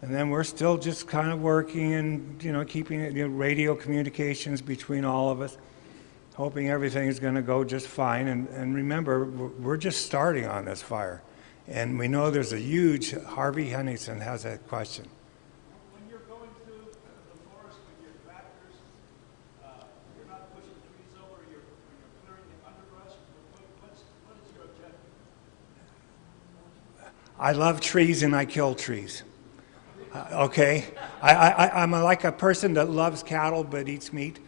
And then we're still just kind of working and, keeping radio communications between all of us, hoping everything's going to go just fine. And remember, we're just starting on this fire. And we know there's a huge, Harvey Henningsen has a question. When you're going through the forest with your tractors, you're not pushing trees over, you're clearing the underbrush. What is your objective? I love trees and I kill trees. Okay? I'm like a person that loves cattle but eats meat.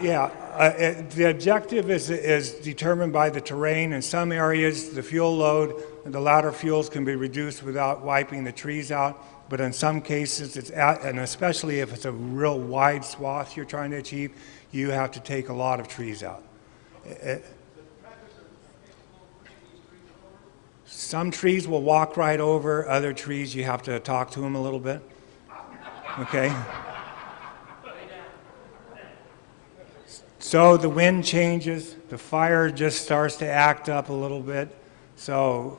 The objective is determined by the terrain. In some areas, the fuel load and the louder fuels can be reduced without wiping the trees out. But in some cases, and especially if it's a real wide swath you're trying to achieve, you have to take a lot of trees out. Some trees will walk right over. Other trees, you have to talk to them a little bit. Okay? So the wind changes, the fire just starts to act up a little bit, so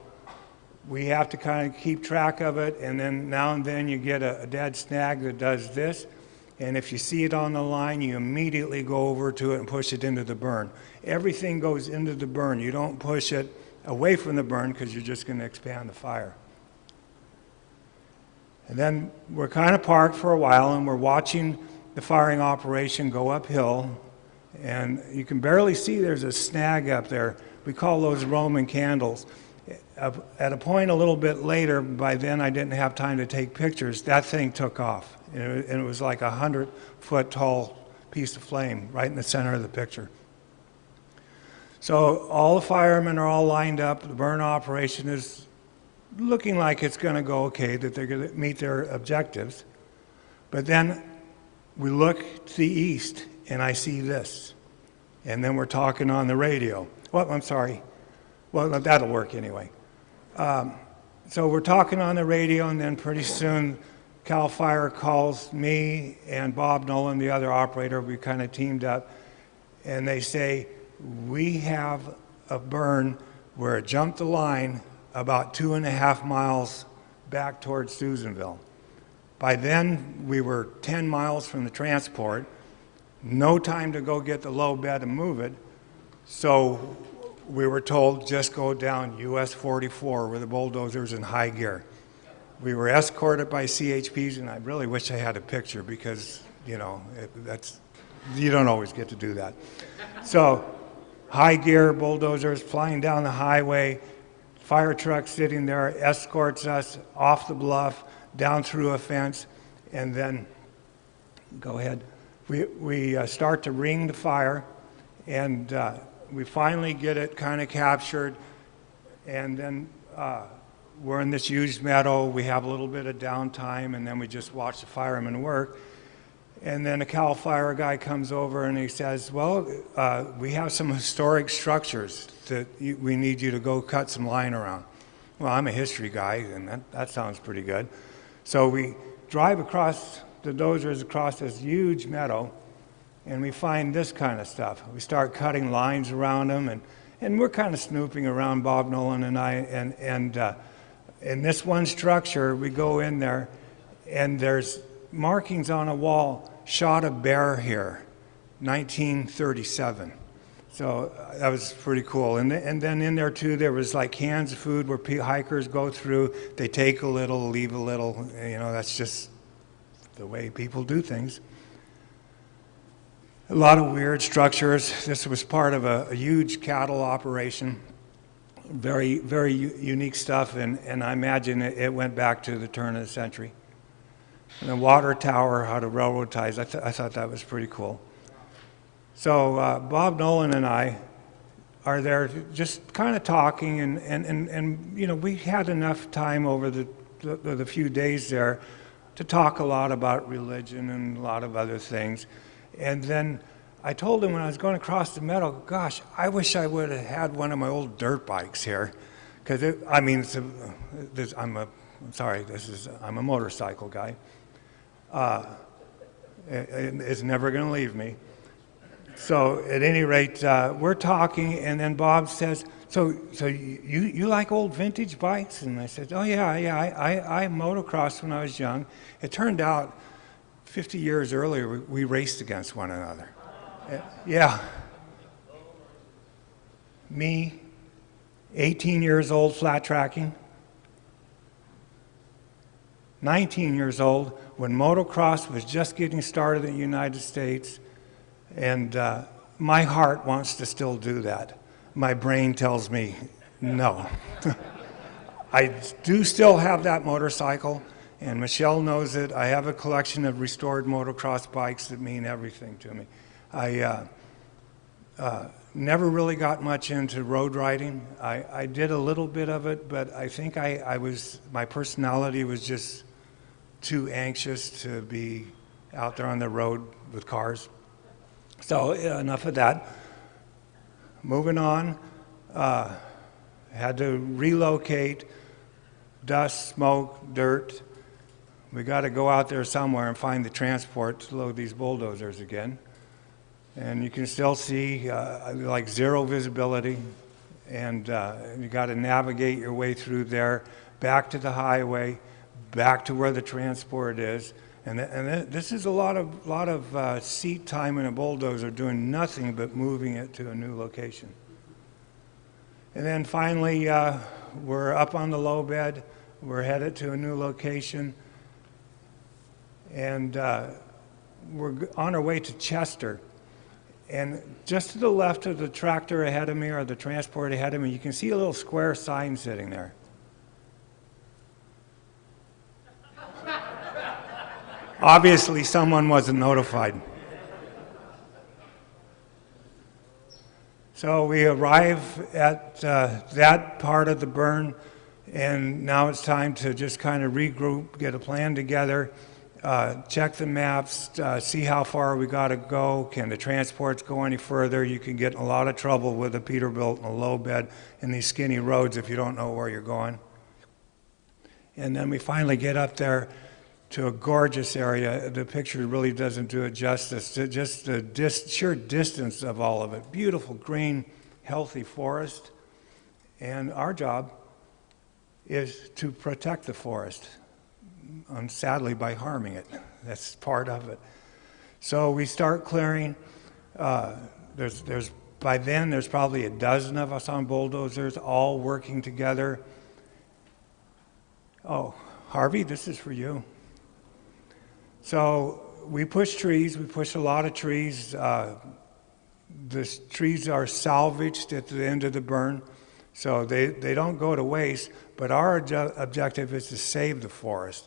we have to kind of keep track of it, and then now and then you get a dead snag that does this, and if you see it on the line, you immediately go over to it and push it into the burn. Everything goes into the burn. You don't push it away from the burn because you're just going to expand the fire. And then we're kind of parked for a while, and we're watching the firing operation go uphill. And you can barely see there's a snag up there. We call those Roman candles. At a point a little bit later, by then I didn't have time to take pictures, that thing took off. And it was like a 100-foot tall piece of flame right in the center of the picture. So all the firemen are all lined up. The burn operation is looking like it's going to go okay, that they're going to meet their objectives. But then we look to the east, and I see this. And then we're talking on the radio. Well, I'm sorry. Well, that'll work anyway. So we're talking on the radio, and then pretty soon CAL FIRE calls me and Bob Nolan, the other operator. We kind of teamed up, and they say, we have a burn where it jumped the line about 2.5 miles back towards Susanville. By then, we were 10 miles from the transport, no time to go get the low bed and move it, so we were told just go down US 44 with the bulldozers in high gear. We were escorted by CHPs, and I really wish I had a picture because, you know, you don't always get to do that. So, high gear bulldozers flying down the highway, fire truck sitting there, escorts us off the bluff, down through a fence, and then, go ahead. We start to ring the fire, and we finally get it kind of captured, and then we're in this huge meadow. We have a little bit of downtime, and then we just watch the firemen work. And then a CAL FIRE guy comes over and he says, well, we have some historic structures that we need you to go cut some line around. Well, I'm a history guy, and that sounds pretty good. So we drive across the dozers across this huge meadow, and we find this kind of stuff. We start cutting lines around them, and we're kind of snooping around, Bob Nolan and I, and in this one structure, we go in there, and there's markings on a wall, shot a bear here, 1937. So that was pretty cool. And then in there, too, there was like cans of food where hikers go through. They take a little, leave a little. You know, that's just the way people do things. A lot of weird structures. This was part of a huge cattle operation. Very, very unique stuff, and I imagine it went back to the turn of the century. And the water tower, how to railroad ties, I thought that was pretty cool. So Bob Nolan and I are there just kind of talking, and you know, we had enough time over the few days there to talk a lot about religion and a lot of other things. And then I told him when I was going across the meadow, gosh, I wish I would have had one of my old dirt bikes here. Because, I'm a motorcycle guy. It's never going to leave me. So at any rate, we're talking, and then Bob says, so you like old vintage bikes? And I said, oh, yeah, I motocrossed when I was young. It turned out 50 years earlier, we raced against one another. Yeah. Me, 18 years old, flat tracking. 19 years old, when motocross was just getting started in the United States, and my heart wants to still do that. My brain tells me no. I do still have that motorcycle, and Michelle knows it. I have a collection of restored motocross bikes that mean everything to me. I never really got much into road riding. I did a little bit of it, but I think my personality was just too anxious to be out there on the road with cars. So enough of that. Moving on, had to relocate, dust, smoke, dirt. We got to go out there somewhere and find the transport to load these bulldozers again. And you can still see like zero visibility, and you got to navigate your way through there, back to the highway, back to where the transport is. And this is a lot of seat time in a bulldozer doing nothing but moving it to a new location. And then finally, we're up on the low bed. We're headed to a new location. And we're on our way to Chester. And just to the left of the tractor ahead of me, or the transport ahead of me, you can see a little square sign sitting there. Obviously, someone wasn't notified. So we arrive at that part of the burn, and now it's time to just kind of regroup, get a plan together. check the maps, see how far we got to go. Can the transports go any further? You can get in a lot of trouble with a Peterbilt and a low bed in these skinny roads if you don't know where you're going. And then we finally get up there to a gorgeous area. The picture really doesn't do it justice. Just the sheer distance of all of it. Beautiful, green, healthy forest. And our job is to protect the forest, sadly by harming it. That's part of it. So we start clearing. By then there's probably a dozen of us on bulldozers, all working together. Oh, Harvey, this is for you. So we push trees. We push a lot of trees. The trees are salvaged at the end of the burn, so they don't go to waste, but our objective is to save the forest.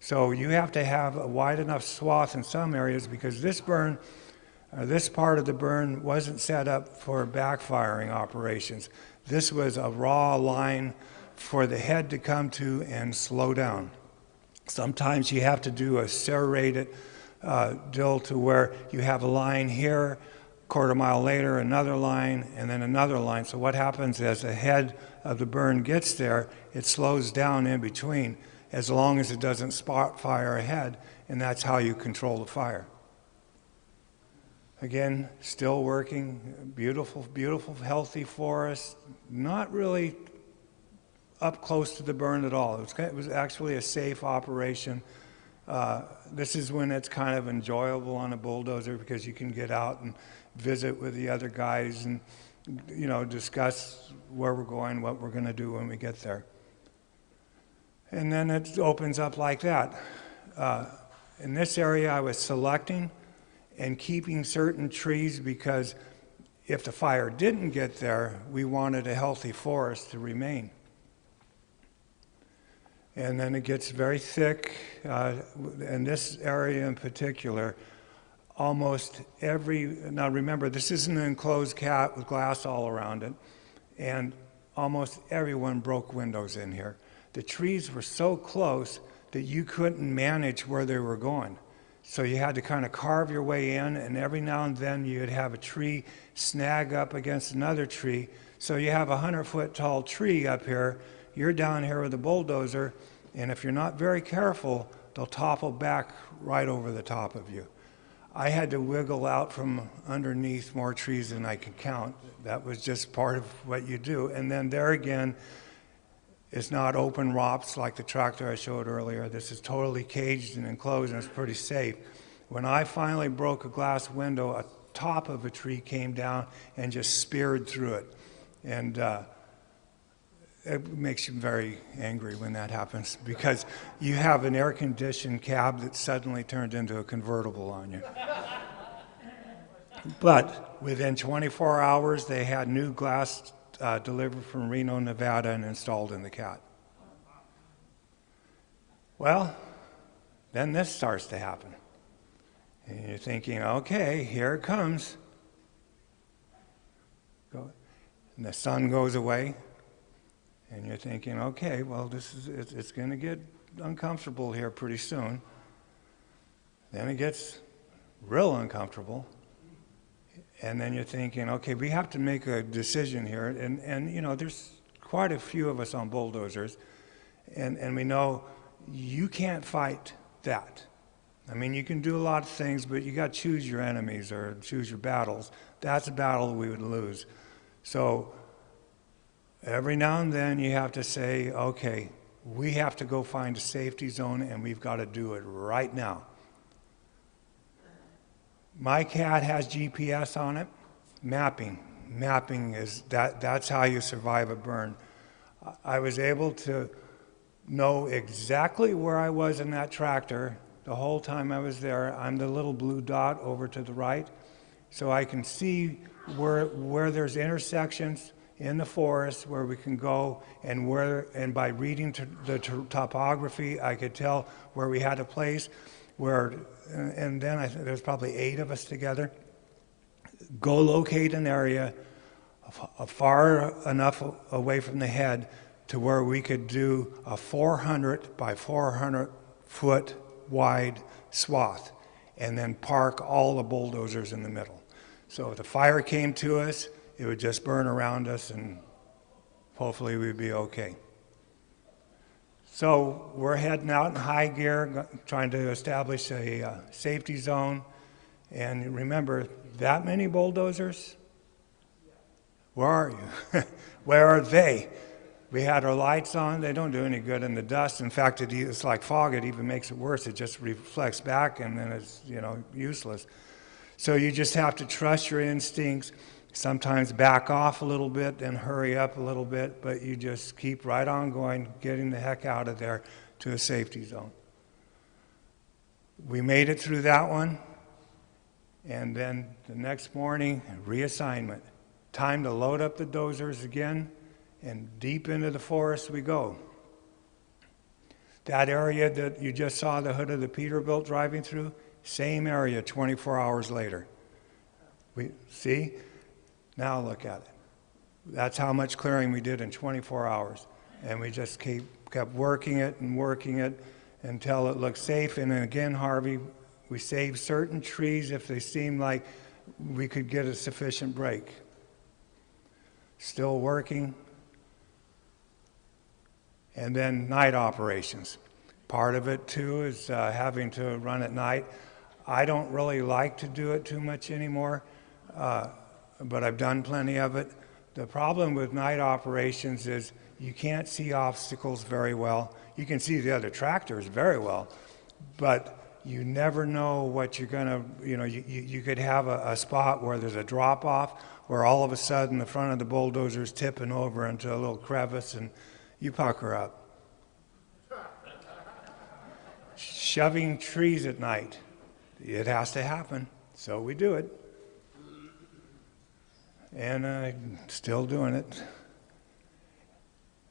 So you have to have a wide enough swath in some areas because this burn, this part of the burn wasn't set up for backfiring operations. This was a raw line for the head to come to and slow down. Sometimes you have to do a serrated drill to where you have a line here, quarter mile later, another line, and then another line. So what happens as the head of the burn gets there, it slows down in between as long as it doesn't spot fire ahead, and that's how you control the fire. Again, still working, beautiful, beautiful, healthy forest, not really up close to the burn at all. It was actually a safe operation. This is when it's kind of enjoyable on a bulldozer because you can get out and visit with the other guys and, you know, discuss where we're going, what we're going to do when we get there. And then it opens up like that. In this area, I was selecting and keeping certain trees because if the fire didn't get there, we wanted a healthy forest to remain. And then it gets very thick. In this area in particular, almost every, now remember, this is an enclosed cat with glass all around it, and almost everyone broke windows in here. The trees were so close that you couldn't manage where they were going. So you had to kind of carve your way in, and every now and then you'd have a tree snag up against another tree. So you have a 100-foot tall tree up here, you're down here with a bulldozer, and if you're not very careful, they'll topple back right over the top of you. I had to wiggle out from underneath more trees than I could count. That was just part of what you do. And then there again, it's not open ROPS like the tractor I showed earlier. This is totally caged and enclosed, and it's pretty safe. When I finally broke a glass window, a top of a tree came down and just speared through it. And it makes you very angry when that happens because you have an air-conditioned cab that suddenly turned into a convertible on you. But within 24 hours, they had new glass delivered from Reno, Nevada, and installed in the cat. Well, then this starts to happen. And you're thinking, okay, here it comes. And the sun goes away. And you're thinking, okay, well, it's going to get uncomfortable here pretty soon. Then it gets real uncomfortable. And then you're thinking, okay, we have to make a decision here. And you know, there's quite a few of us on bulldozers. And we know you can't fight that. I mean, you can do a lot of things, but you got to choose your enemies or choose your battles. That's a battle we would lose. So every now and then you have to say, okay, we have to go find a safety zone and we've got to do it right now. My cat has GPS on it. Mapping. Mapping is, that's how you survive a burn. I was able to know exactly where I was in that tractor the whole time I was there. I'm the little blue dot over to the right. So I can see where there's intersections in the forest where we can go, and by reading the topography, I could tell where we had a place where, and then there's probably 8 of us together. Go locate an area far enough away from the head to where we could do a 400 by 400 foot wide swath and then park all the bulldozers in the middle. So if the fire came to us, it would just burn around us and hopefully we'd be okay. So we're heading out in high gear, trying to establish a safety zone. And remember, that many bulldozers? Where are you? Where are they? We had our lights on. They don't do any good in the dust. In fact, it's like fog. It even makes it worse. It just reflects back, and then it's, useless. So you just have to trust your instincts. Sometimes back off a little bit, then hurry up a little bit, but you just keep right on going, getting the heck out of there to a safety zone. We made it through that one, and then the next morning, reassignment. Time to load up the dozers again, and deep into the forest we go. That area that you just saw the hood of the Peterbilt driving through, same area 24 hours later. We see? Now look at it. That's how much clearing we did in 24 hours. And we just kept working it until it looked safe. And then again, Harvey, we saved certain trees if they seemed like we could get a sufficient break. Still working. And then night operations. Part of it, too, is having to run at night. I don't really like to do it too much anymore. But I've done plenty of it. The problem with night operations is you can't see obstacles very well. You can see the other tractors very well, but you never know what you're going to, you could have a spot where there's a drop off, where all of a sudden the front of the bulldozer's tipping over into a little crevice and you pucker up. Shoving trees at night, it has to happen, so we do it. And still doing it.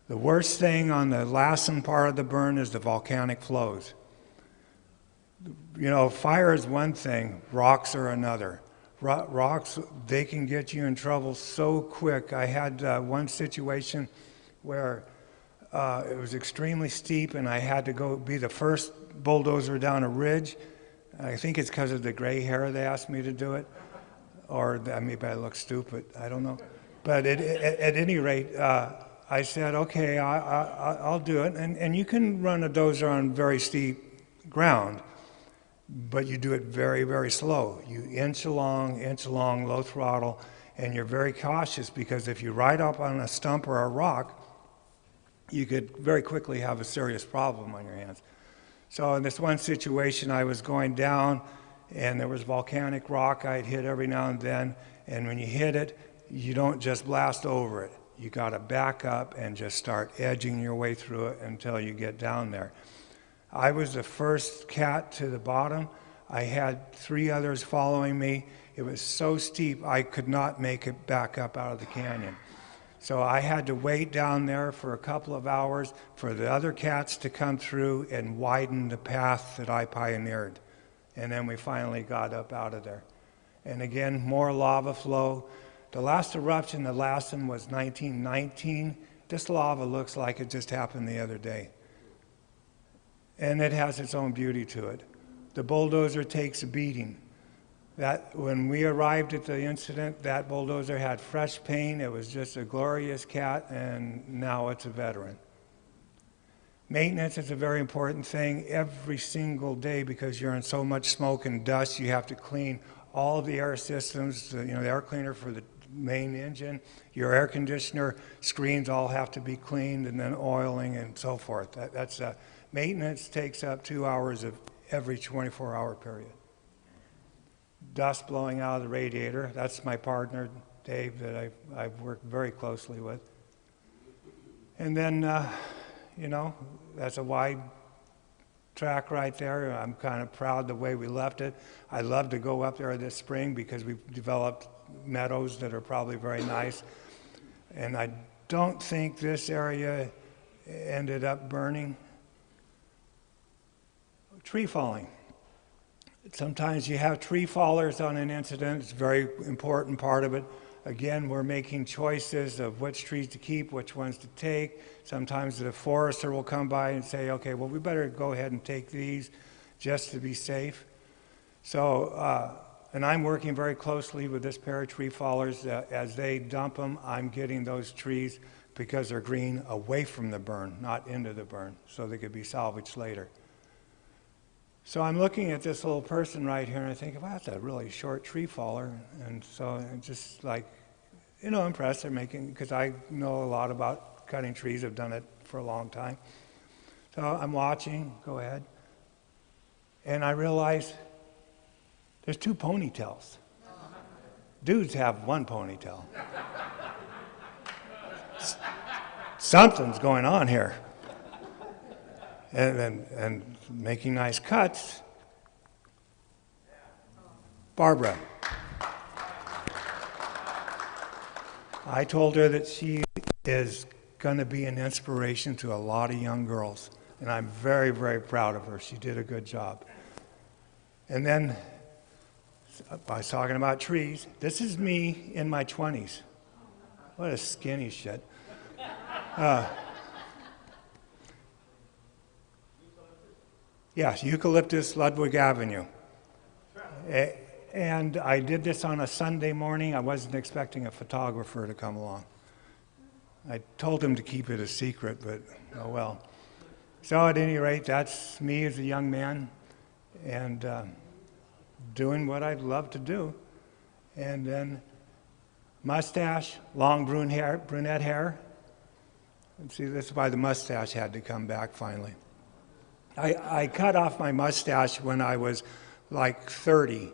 The worst thing on the Lassen part of the burn is the volcanic flows. Fire is one thing, rocks are another. Rocks, they can get you in trouble so quick. I had one situation where it was extremely steep and I had to go be the first bulldozer down a ridge. I think it's because of the gray hair they asked me to do it. Or maybe I look stupid, I don't know. But at any rate, I said, okay, I'll do it. And you can run a dozer on very steep ground, but you do it very, very slow. You inch along, low throttle, and you're very cautious because if you ride up on a stump or a rock, you could very quickly have a serious problem on your hands. So in this one situation, I was going down, and there was volcanic rock I'd hit every now and then, and when you hit it, you don't just blast over it. You got to back up and just start edging your way through it until you get down there. I was the first cat to the bottom. I had 3 others following me. It was so steep I could not make it back up out of the canyon. So I had to wait down there for a couple of hours for the other cats to come through and widen the path that I pioneered. And then we finally got up out of there. And again, more lava flow. The last eruption, the last one was 1919. This lava looks like it just happened the other day. And it has its own beauty to it. The bulldozer takes a beating. When we arrived at the incident, that bulldozer had fresh paint. It was just a glorious cat, and now it's a veteran. Maintenance is a very important thing every single day because you're in so much smoke and dust. You have to clean all of the air systems, the air cleaner for the main engine, your air conditioner, screens all have to be cleaned, and then oiling and so forth. Maintenance takes up 2 hours of every 24-hour period. Dust blowing out of the radiator, that's my partner, Dave, that I've worked very closely with. And then, that's a wide track right there. I'm kind of proud the way we left it. I'd love to go up there this spring because we've developed meadows that are probably very nice. And I don't think this area ended up burning. Tree falling. Sometimes you have tree fallers on an incident. It's a very important part of it. Again, we're making choices of which trees to keep, which ones to take. Sometimes the forester will come by and say, okay, well, we better go ahead and take these just to be safe. So, and I'm working very closely with this pair of tree fallers. As they dump them, I'm getting those trees, because they're green, away from the burn, not into the burn, so they could be salvaged later. So I'm looking at this little person right here, and I think, wow, that's a really short tree faller. And so I'm just like, you know, impressed. They're making, because I know a lot about cutting trees. I've done it for a long time. So I'm watching, go ahead, and I realize there's 2 ponytails. Dudes have 1 ponytail. Something's going on here. And making nice cuts, Barbara. I told her that she is going to be an inspiration to a lot of young girls, and I'm very, very proud of her. She did a good job. And then I was talking about trees. This is me in my 20s. What a skinny shit. Yes, Eucalyptus, Ludwig Avenue. And I did this on a Sunday morning. I wasn't expecting a photographer to come along. I told him to keep it a secret, but oh well. So at any rate, that's me as a young man, and doing what I'd love to do. And then mustache, long brunette hair. And see, this is why the mustache had to come back finally. I cut off my mustache when I was like 30.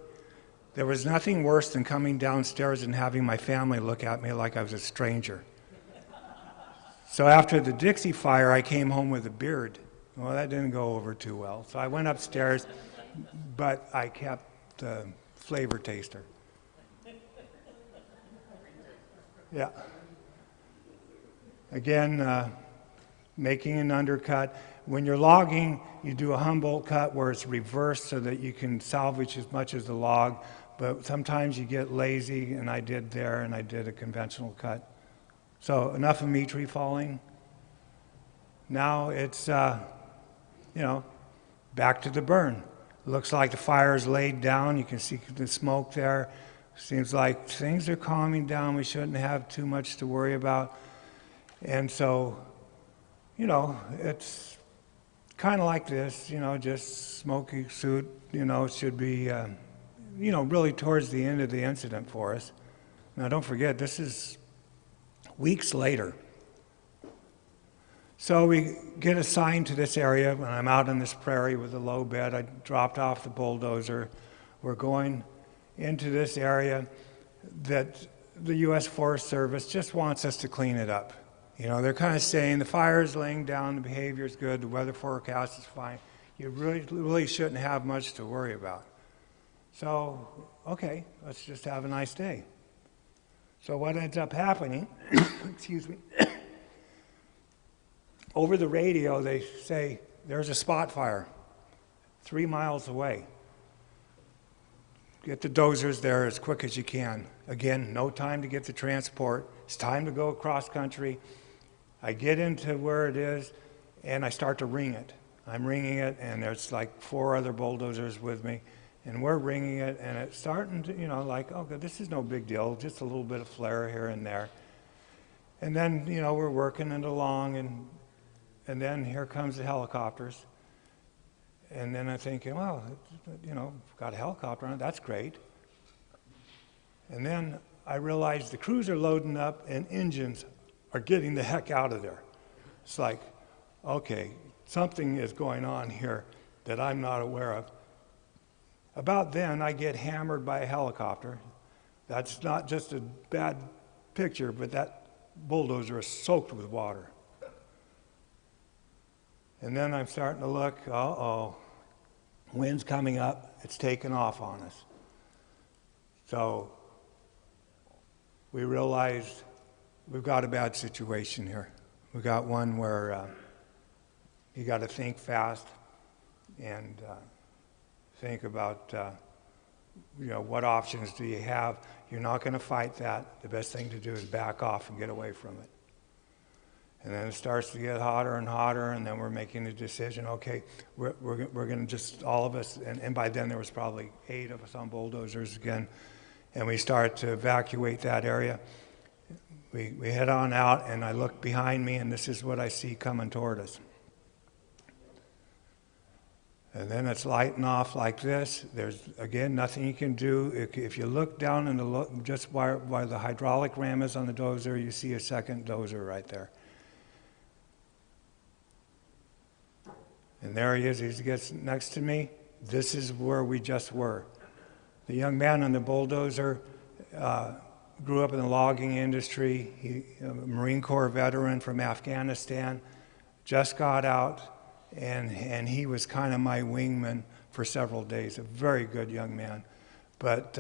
There was nothing worse than coming downstairs and having my family look at me like I was a stranger. So after the Dixie fire, I came home with a beard. Well, that didn't go over too well. So I went upstairs, but I kept the flavor taster. Yeah. Again, making an undercut. When you're logging, you do a Humboldt cut where it's reversed so that you can salvage as much as the log, but sometimes you get lazy, and I did there, and I did a conventional cut. So enough of me tree falling. Now it's, you know, back to the burn. Looks like the fire's laid down. You can see the smoke there. Seems like things are calming down. We shouldn't have too much to worry about. And so, you know, it's kind of like this, you know, just smoky suit, you know, should be, you know, really towards the end of the incident for us. Now, don't forget, this is weeks later. So we get assigned to this area. When I'm out on this prairie with a low bed, I dropped off the bulldozer. We're going into this area that the U.S. Forest Service just wants us to clean it up. You know, they're kind of saying the fire is laying down, the behavior is good, the weather forecast is fine. You really shouldn't have much to worry about. So, okay, let's just have a nice day. So what ends up happening, excuse me, over the radio they say there's a spot fire 3 miles away. Get the dozers there as quick as you can. Again, no time to get the transport. It's time to go across country. I get into where it is, and I start to ring it. I'm ringing it, and there's like 4 other bulldozers with me, and we're ringing it, and it's starting to, you know, like, oh, this is no big deal, just a little bit of flare here and there. And then, you know, we're working it along, and then here comes the helicopters. And then I'm thinking, well, you know, got a helicopter on it, that's great. And then I realize the crews are loading up, and engines are getting the heck out of there. It's like, okay, something is going on here that I'm not aware of. About then, I get hammered by a helicopter. That's not just a bad picture, but that bulldozer is soaked with water. And then I'm starting to look, uh-oh, wind's coming up, it's taking off on us. So we realized we've got a bad situation here. We've got one where you got to think fast and think about, you know, what options do you have? You're not going to fight that. The best thing to do is back off and get away from it. And then it starts to get hotter and hotter, and then we're making the decision, okay, we're going to just, all of us, and by then there was probably 8 of us on bulldozers again, and we start to evacuate that area. We head on out, and I look behind me, and this is what I see coming toward us. And then it's lighting off like this. There's, again, nothing you can do. If you look down in the just where the hydraulic ram is on the dozer, you see a second dozer right there. And there he is. He gets next to me. This is where we just were. The young man on the bulldozer grew up in the logging industry. He, a Marine Corps veteran from Afghanistan, just got out, and he was kind of my wingman for several days. A very good young man, but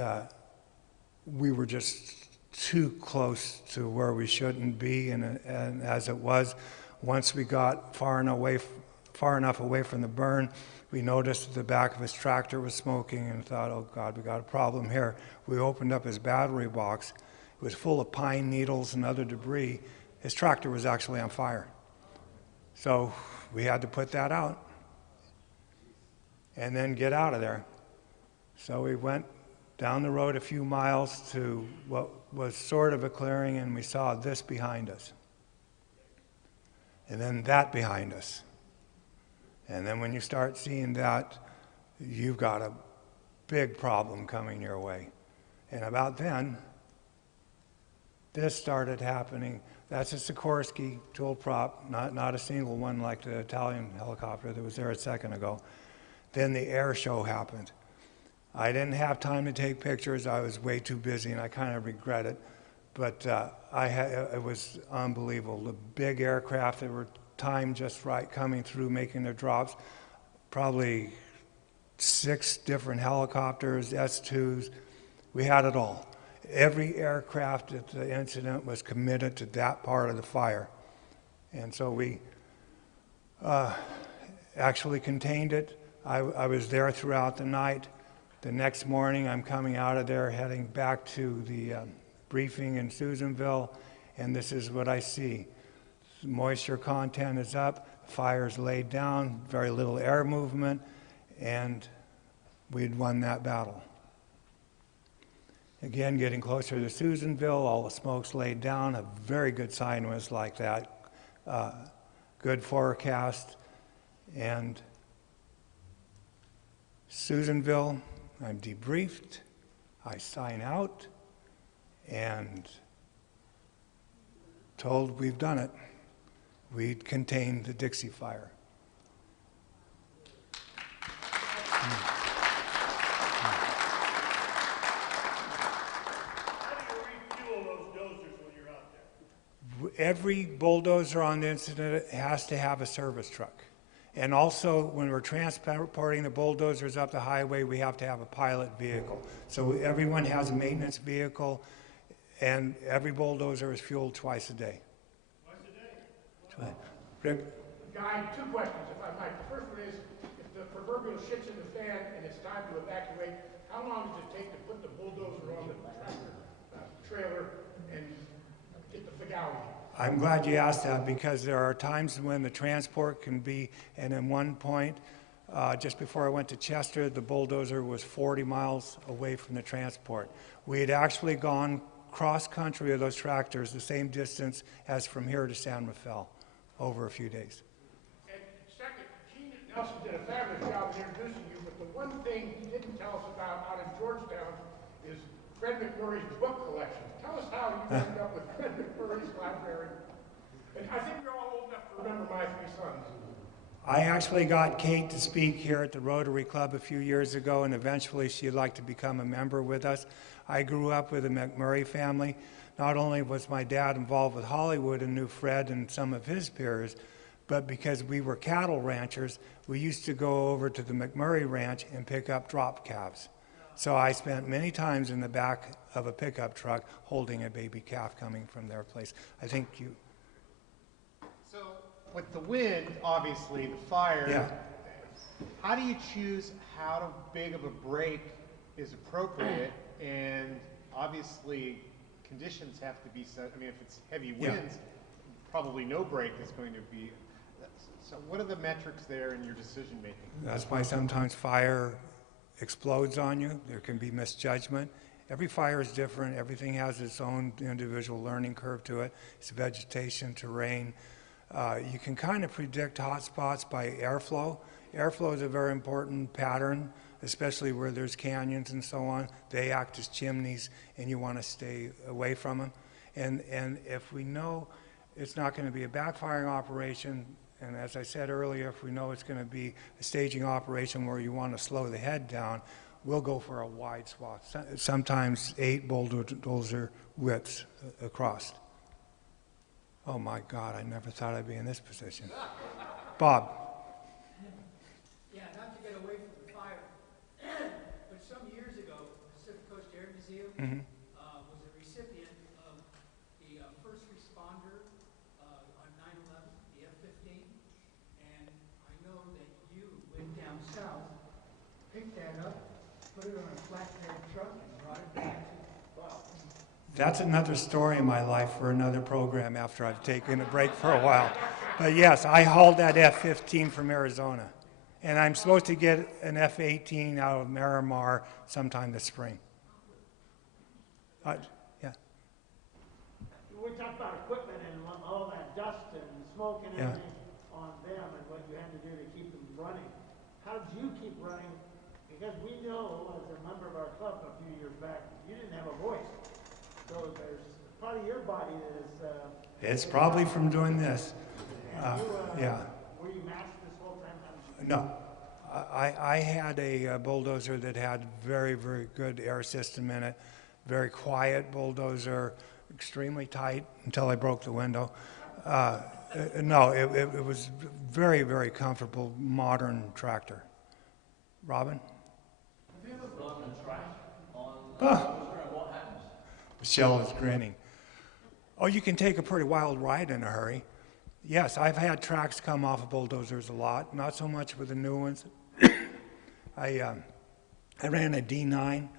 we were just too close to where we shouldn't be, and as it was, once we got far enough away from the burn, we noticed that the back of his tractor was smoking and thought, oh God, we got a problem here. We opened up his battery box. It was full of pine needles and other debris. His tractor was actually on fire. So we had to put that out and then get out of there. So we went down the road a few miles to what was sort of a clearing, and we saw this behind us. And then that behind us. And then when you start seeing that, you've got a big problem coming your way. And about then, this started happening. That's a Sikorsky dual prop, not a single one like the Italian helicopter that was there a second ago. Then the air show happened. I didn't have time to take pictures. I was way too busy, and I kind of regret it. But it was unbelievable. The big aircraft that were timed just right, coming through, making their drops. Probably 6 different helicopters, S-2s. We had it all. Every aircraft at the incident was committed to that part of the fire. And so we actually contained it. I was there throughout the night. The next morning, I'm coming out of there, heading back to the briefing in Susanville, and this is what I see. Moisture content is up, fire's laid down, very little air movement, and we'd won that battle. Again, getting closer to Susanville, all the smoke's laid down. A very good sign was like that. Good forecast. And Susanville, I'm debriefed. I sign out and told we've done it. We'd contained the Dixie Fire. Every bulldozer on the incident has to have a service truck. And also, when we're transporting the bulldozers up the highway, we have to have a pilot vehicle. So everyone has a maintenance vehicle, and every bulldozer is fueled twice a day. Twice a day? Rick? Guy, 2 questions, if I might. The first one is, if the proverbial shit's in the fan and it's time to evacuate, how long does it take to put the bulldozer on the tractor trailer and get the legality? I'm glad you asked that, because there are times when the transport can be, and in one point, just before I went to Chester, the bulldozer was 40 miles away from the transport. We had actually gone cross-country of those tractors the same distance as from here to San Rafael over a few days. And second, Gene Nelson did a fabulous job of introducing you, but the one thing he didn't tell us about out in Georgetown is Fred McMurray's book collection. Tell us how you ended up with Fred McMurray's library. And I think we're all old enough to remember My 3 Sons. I actually got Kate to speak here at the Rotary Club a few years ago, and eventually she'd like to become a member with us. I grew up with the McMurray family. Not only was my dad involved with Hollywood and knew Fred and some of his peers, but because we were cattle ranchers, we used to go over to the McMurray Ranch and pick up drop calves. So I spent many times in the back of a pickup truck holding a baby calf coming from their place. I think you... So with the wind, obviously, the fire, Yeah. How do you choose how big of a break is appropriate? And obviously, conditions have to be set. I mean, if it's heavy winds, probably no break is going to be. So what are the metrics there in your decision making? That's why sometimes fire explodes on you. There can be misjudgment. Every fire is different. Everything has its own individual learning curve to it. It's vegetation, terrain. You can kind of predict hot spots by airflow. Airflow is a very important pattern, especially where there's canyons and so on. They act as chimneys, and you want to stay away from them. And if we know it's not going to be a backfiring operation, and as I said earlier, if we know it's going to be a staging operation where you want to slow the head down, we'll go for a wide swath, sometimes 8 bulldozer widths across. Oh my God, I never thought I'd be in this position. Bob. Yeah, not to get away from the fire, but some years ago, Pacific Coast Air Museum was a recipient of the first responder on 9/11, the F-15, and I know that you went down south, picked that up, put it on a flatbed truck, and brought it back to. That's another story in my life for another program after I've taken a break for a while. But yes, I hauled that F-15 from Arizona. And I'm supposed to get an F-18 out of Miramar sometime this spring. Yeah. We talked about equipment and all that dust and smoke and everything on them and what you had to do to keep them running. How did you keep running? Because we know, as a member of our club a few years back, you didn't have a voice. So there's part of your body that is... It's probably from doing this. Yeah. Were you masked this whole time? No. I had a bulldozer that had very, very good air system in it. Very quiet bulldozer, extremely tight until I broke the window. No, it was very, very comfortable, modern tractor. Robin? Have you ever blown a track on what happens? Michelle is grinning. Oh, you can take a pretty wild ride in a hurry. Yes, I've had tracks come off of bulldozers a lot, not so much with the new ones. I ran a D9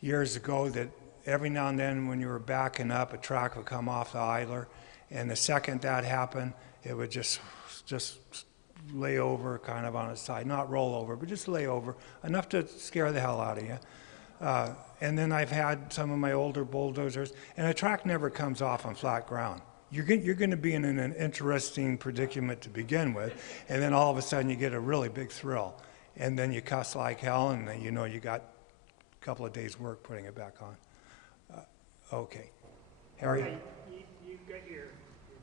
years ago that every now and then when you were backing up, a track would come off the idler, and the second that happened, it would just lay over kind of on its side, not roll over, but just lay over, enough to scare the hell out of you. And then I've had some of my older bulldozers, and a track never comes off on flat ground. You're going to be in an interesting predicament to begin with, and then all of a sudden you get a really big thrill, and then you cuss like hell, and then you know you got a couple of days' work putting it back on. Okay. Harry? Okay, you got your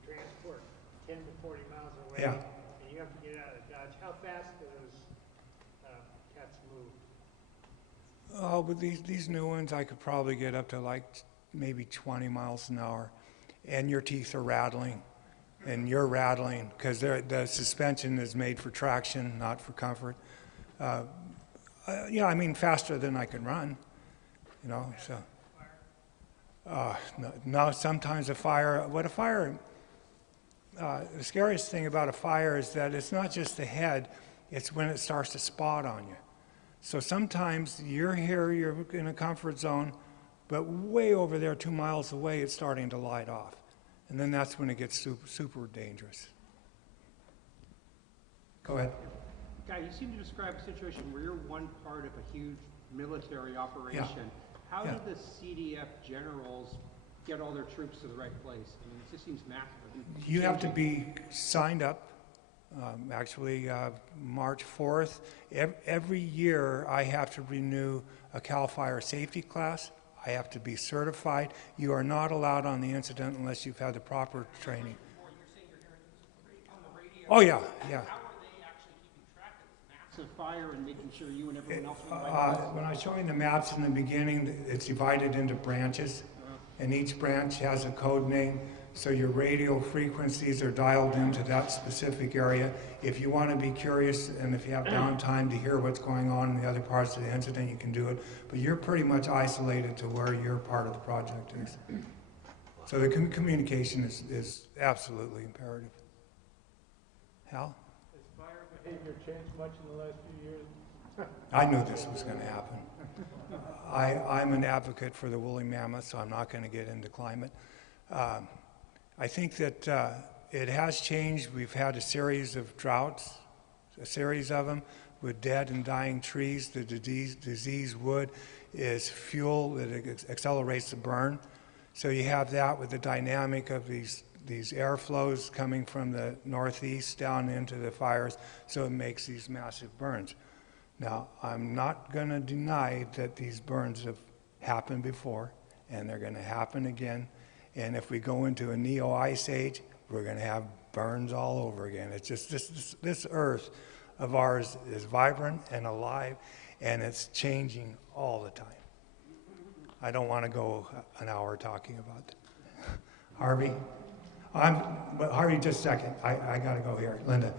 transport 10 to 40 miles away, Yeah. and you have to get out of Dodge. How fast do those cats move? Oh, but these new ones, I could probably get up to like maybe 20 miles an hour, and your teeth are rattling, and you're rattling, because the suspension is made for traction, not for comfort. Yeah, I mean, faster than I can run, you know, so. No, sometimes the scariest thing about a fire is that it's not just the head, it's when it starts to spot on you. So sometimes you're here, you're in a comfort zone, but way over there 2 miles away, it's starting to light off. And then that's when it gets super, super dangerous. Go ahead. Guy, you seem to describe a situation where you're one part of a huge military operation. How did the CDF generals get all their troops to the right place? I mean, it just seems massive. You have to be signed up. Actually, March 4th. Every year I have to renew a CAL FIRE safety class. I have to be certified. You are not allowed on the incident unless you've had the proper training. Oh, yeah, yeah. Of fire and making sure you and everyone else When I was showing the maps in the beginning, it's divided into branches, and each branch has a code name, so your radio frequencies are dialed into that specific area. If you want to be curious and if you have downtime to hear what's going on in the other parts of the incident, you can do it, but you're pretty much isolated to where your part of the project is. So the communication is absolutely imperative. Hal? Behavior changed much in the last few years? I knew this was going to happen. I'm an advocate for the woolly mammoth, so I'm not going to get into climate. I think that It has changed. We've had a series of droughts, a series of them, with dead and dying trees. The diseased wood is fuel that accelerates the burn. So you have that with the dynamic of these airflows coming from the northeast down into the fires, so it makes these massive burns. Now, I'm not going to deny that these burns have happened before, and they're going to happen again. And if we go into a neo-ice age, we're going to have burns all over again. It's just this earth of ours is vibrant and alive, and it's changing all the time. I don't want to go an hour talking about that. Harvey? But Harvey, just a second. I got to go here. Linda?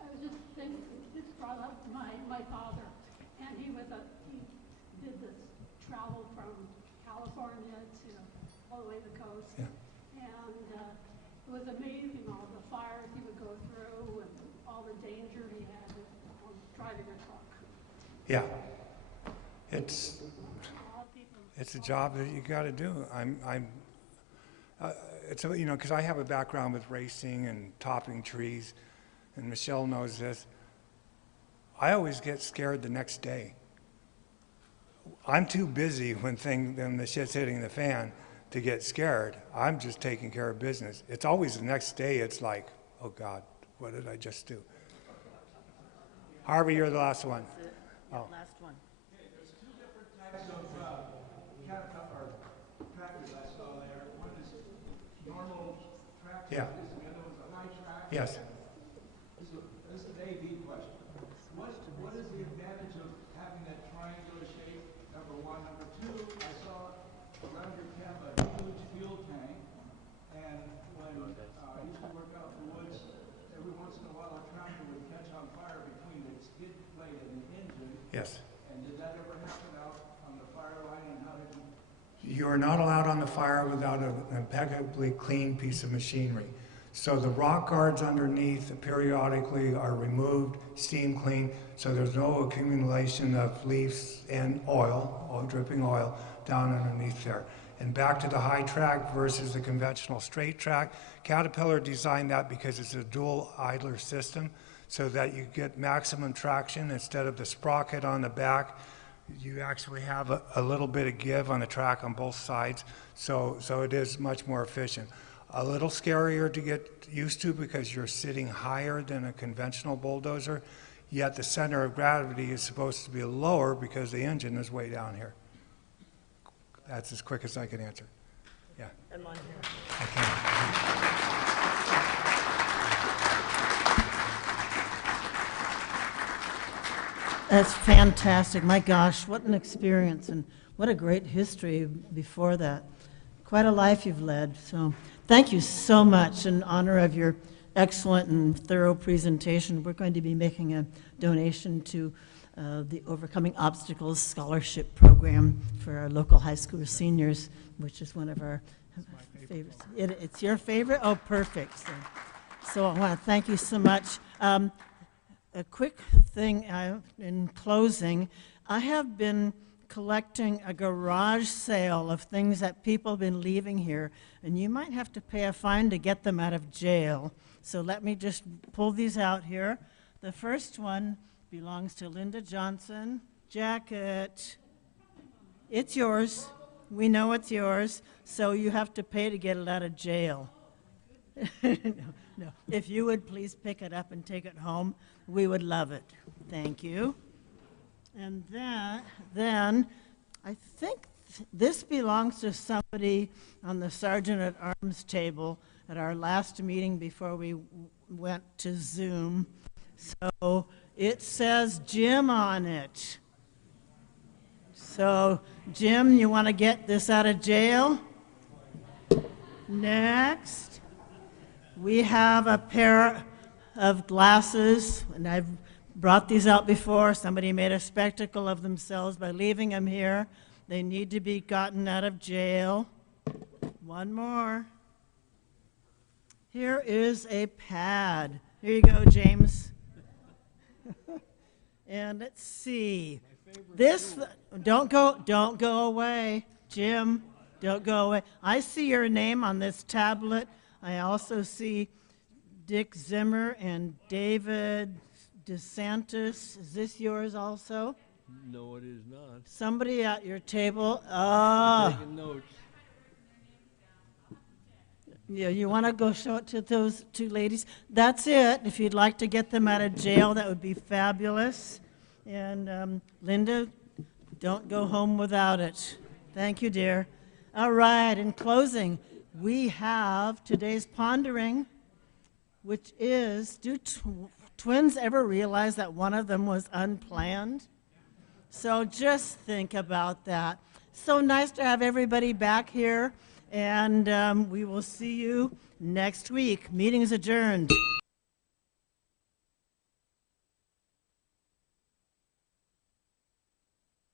I was just thinking, this brought up my father, and he did this travel from California to all the way to the coast, and it was amazing all the fires he would go through and all the danger he had driving a truck. Yeah, it's a job that you got to do. It's because I have a background with racing and topping trees, and Michelle knows this. I always get scared the next day. I'm too busy when the shit's hitting the fan to get scared. I'm just taking care of business. It's always the next day. It's like, oh God, what did I just do? Harvey, you're the last one. Oh. Last one. Okay, there's two different types of caterpillar tractors I saw there. One is normal tractor, Yeah. and the other one's a high track. Yes. This is an A-B question. What is the advantage of having that triangular shape, number one? Number two, I saw around your camp a huge fuel tank, and when I used to work out in the woods, every once in a while a tractor would catch on fire between the skid plate and the engine. Yes. And did that ever happen out on the fire line, and how did you? You are not allowed on the fire without an impeccably clean piece of machinery. So the rock guards underneath periodically are removed, steam cleaned, so there's no accumulation of leaves and oil, dripping oil, down underneath there. And back to the high track versus the conventional straight track, Caterpillar designed that because it's a dual idler system, so that you get maximum traction. Instead of the sprocket on the back, you actually have a little bit of give on the track on both sides, so it is much more efficient. A little scarier to get used to because you're sitting higher than a conventional bulldozer, yet the center of gravity is supposed to be lower because the engine is way down here. That's as quick as I can answer. Yeah. And mine here. I can't. That's fantastic. My gosh, what an experience, and what a great history before that. Quite a life you've led. So thank you so much in honor of your excellent and thorough presentation. We're going to be making a donation to the Overcoming Obstacles Scholarship Program for our local high school seniors, which is one of our favorites. It's your favorite? Oh, perfect. So I want to thank you so much. A quick thing in closing, I have been collecting a garage sale of things that people have been leaving here, and you might have to pay a fine to get them out of jail. So let me just pull these out here. The first one belongs to Linda Johnson. Jacket. It's yours. We know it's yours, so you have to pay to get it out of jail. No. If you would please pick it up and take it home, we would love it. Thank you. And then I think this belongs to somebody on the Sergeant at Arms table at our last meeting before we went to Zoom. So it says Jim on it. So Jim, you want to get this out of jail? Next. We have a pair of glasses, and I've brought these out before. Somebody made a spectacle of themselves by leaving them here. They need to be gotten out of jail. One more. Here is a pad. Here you go, James. And let's see. This, don't go away, Jim. Don't go away. I see your name on this tablet. I also see Dick Zimmer and David DeSantis. Is this yours also? No, it is not. Somebody at your table. Ah. Taking notes. Yeah, you want to go show it to those two ladies? That's it. If you'd like to get them out of jail, that would be fabulous. And Linda, don't go home without it. Thank you, dear. All right, in closing, we have today's pondering, which is, do twins ever realize that one of them was unplanned? So just think about that. So nice to have everybody back here, and we will see you next week. Meeting is adjourned.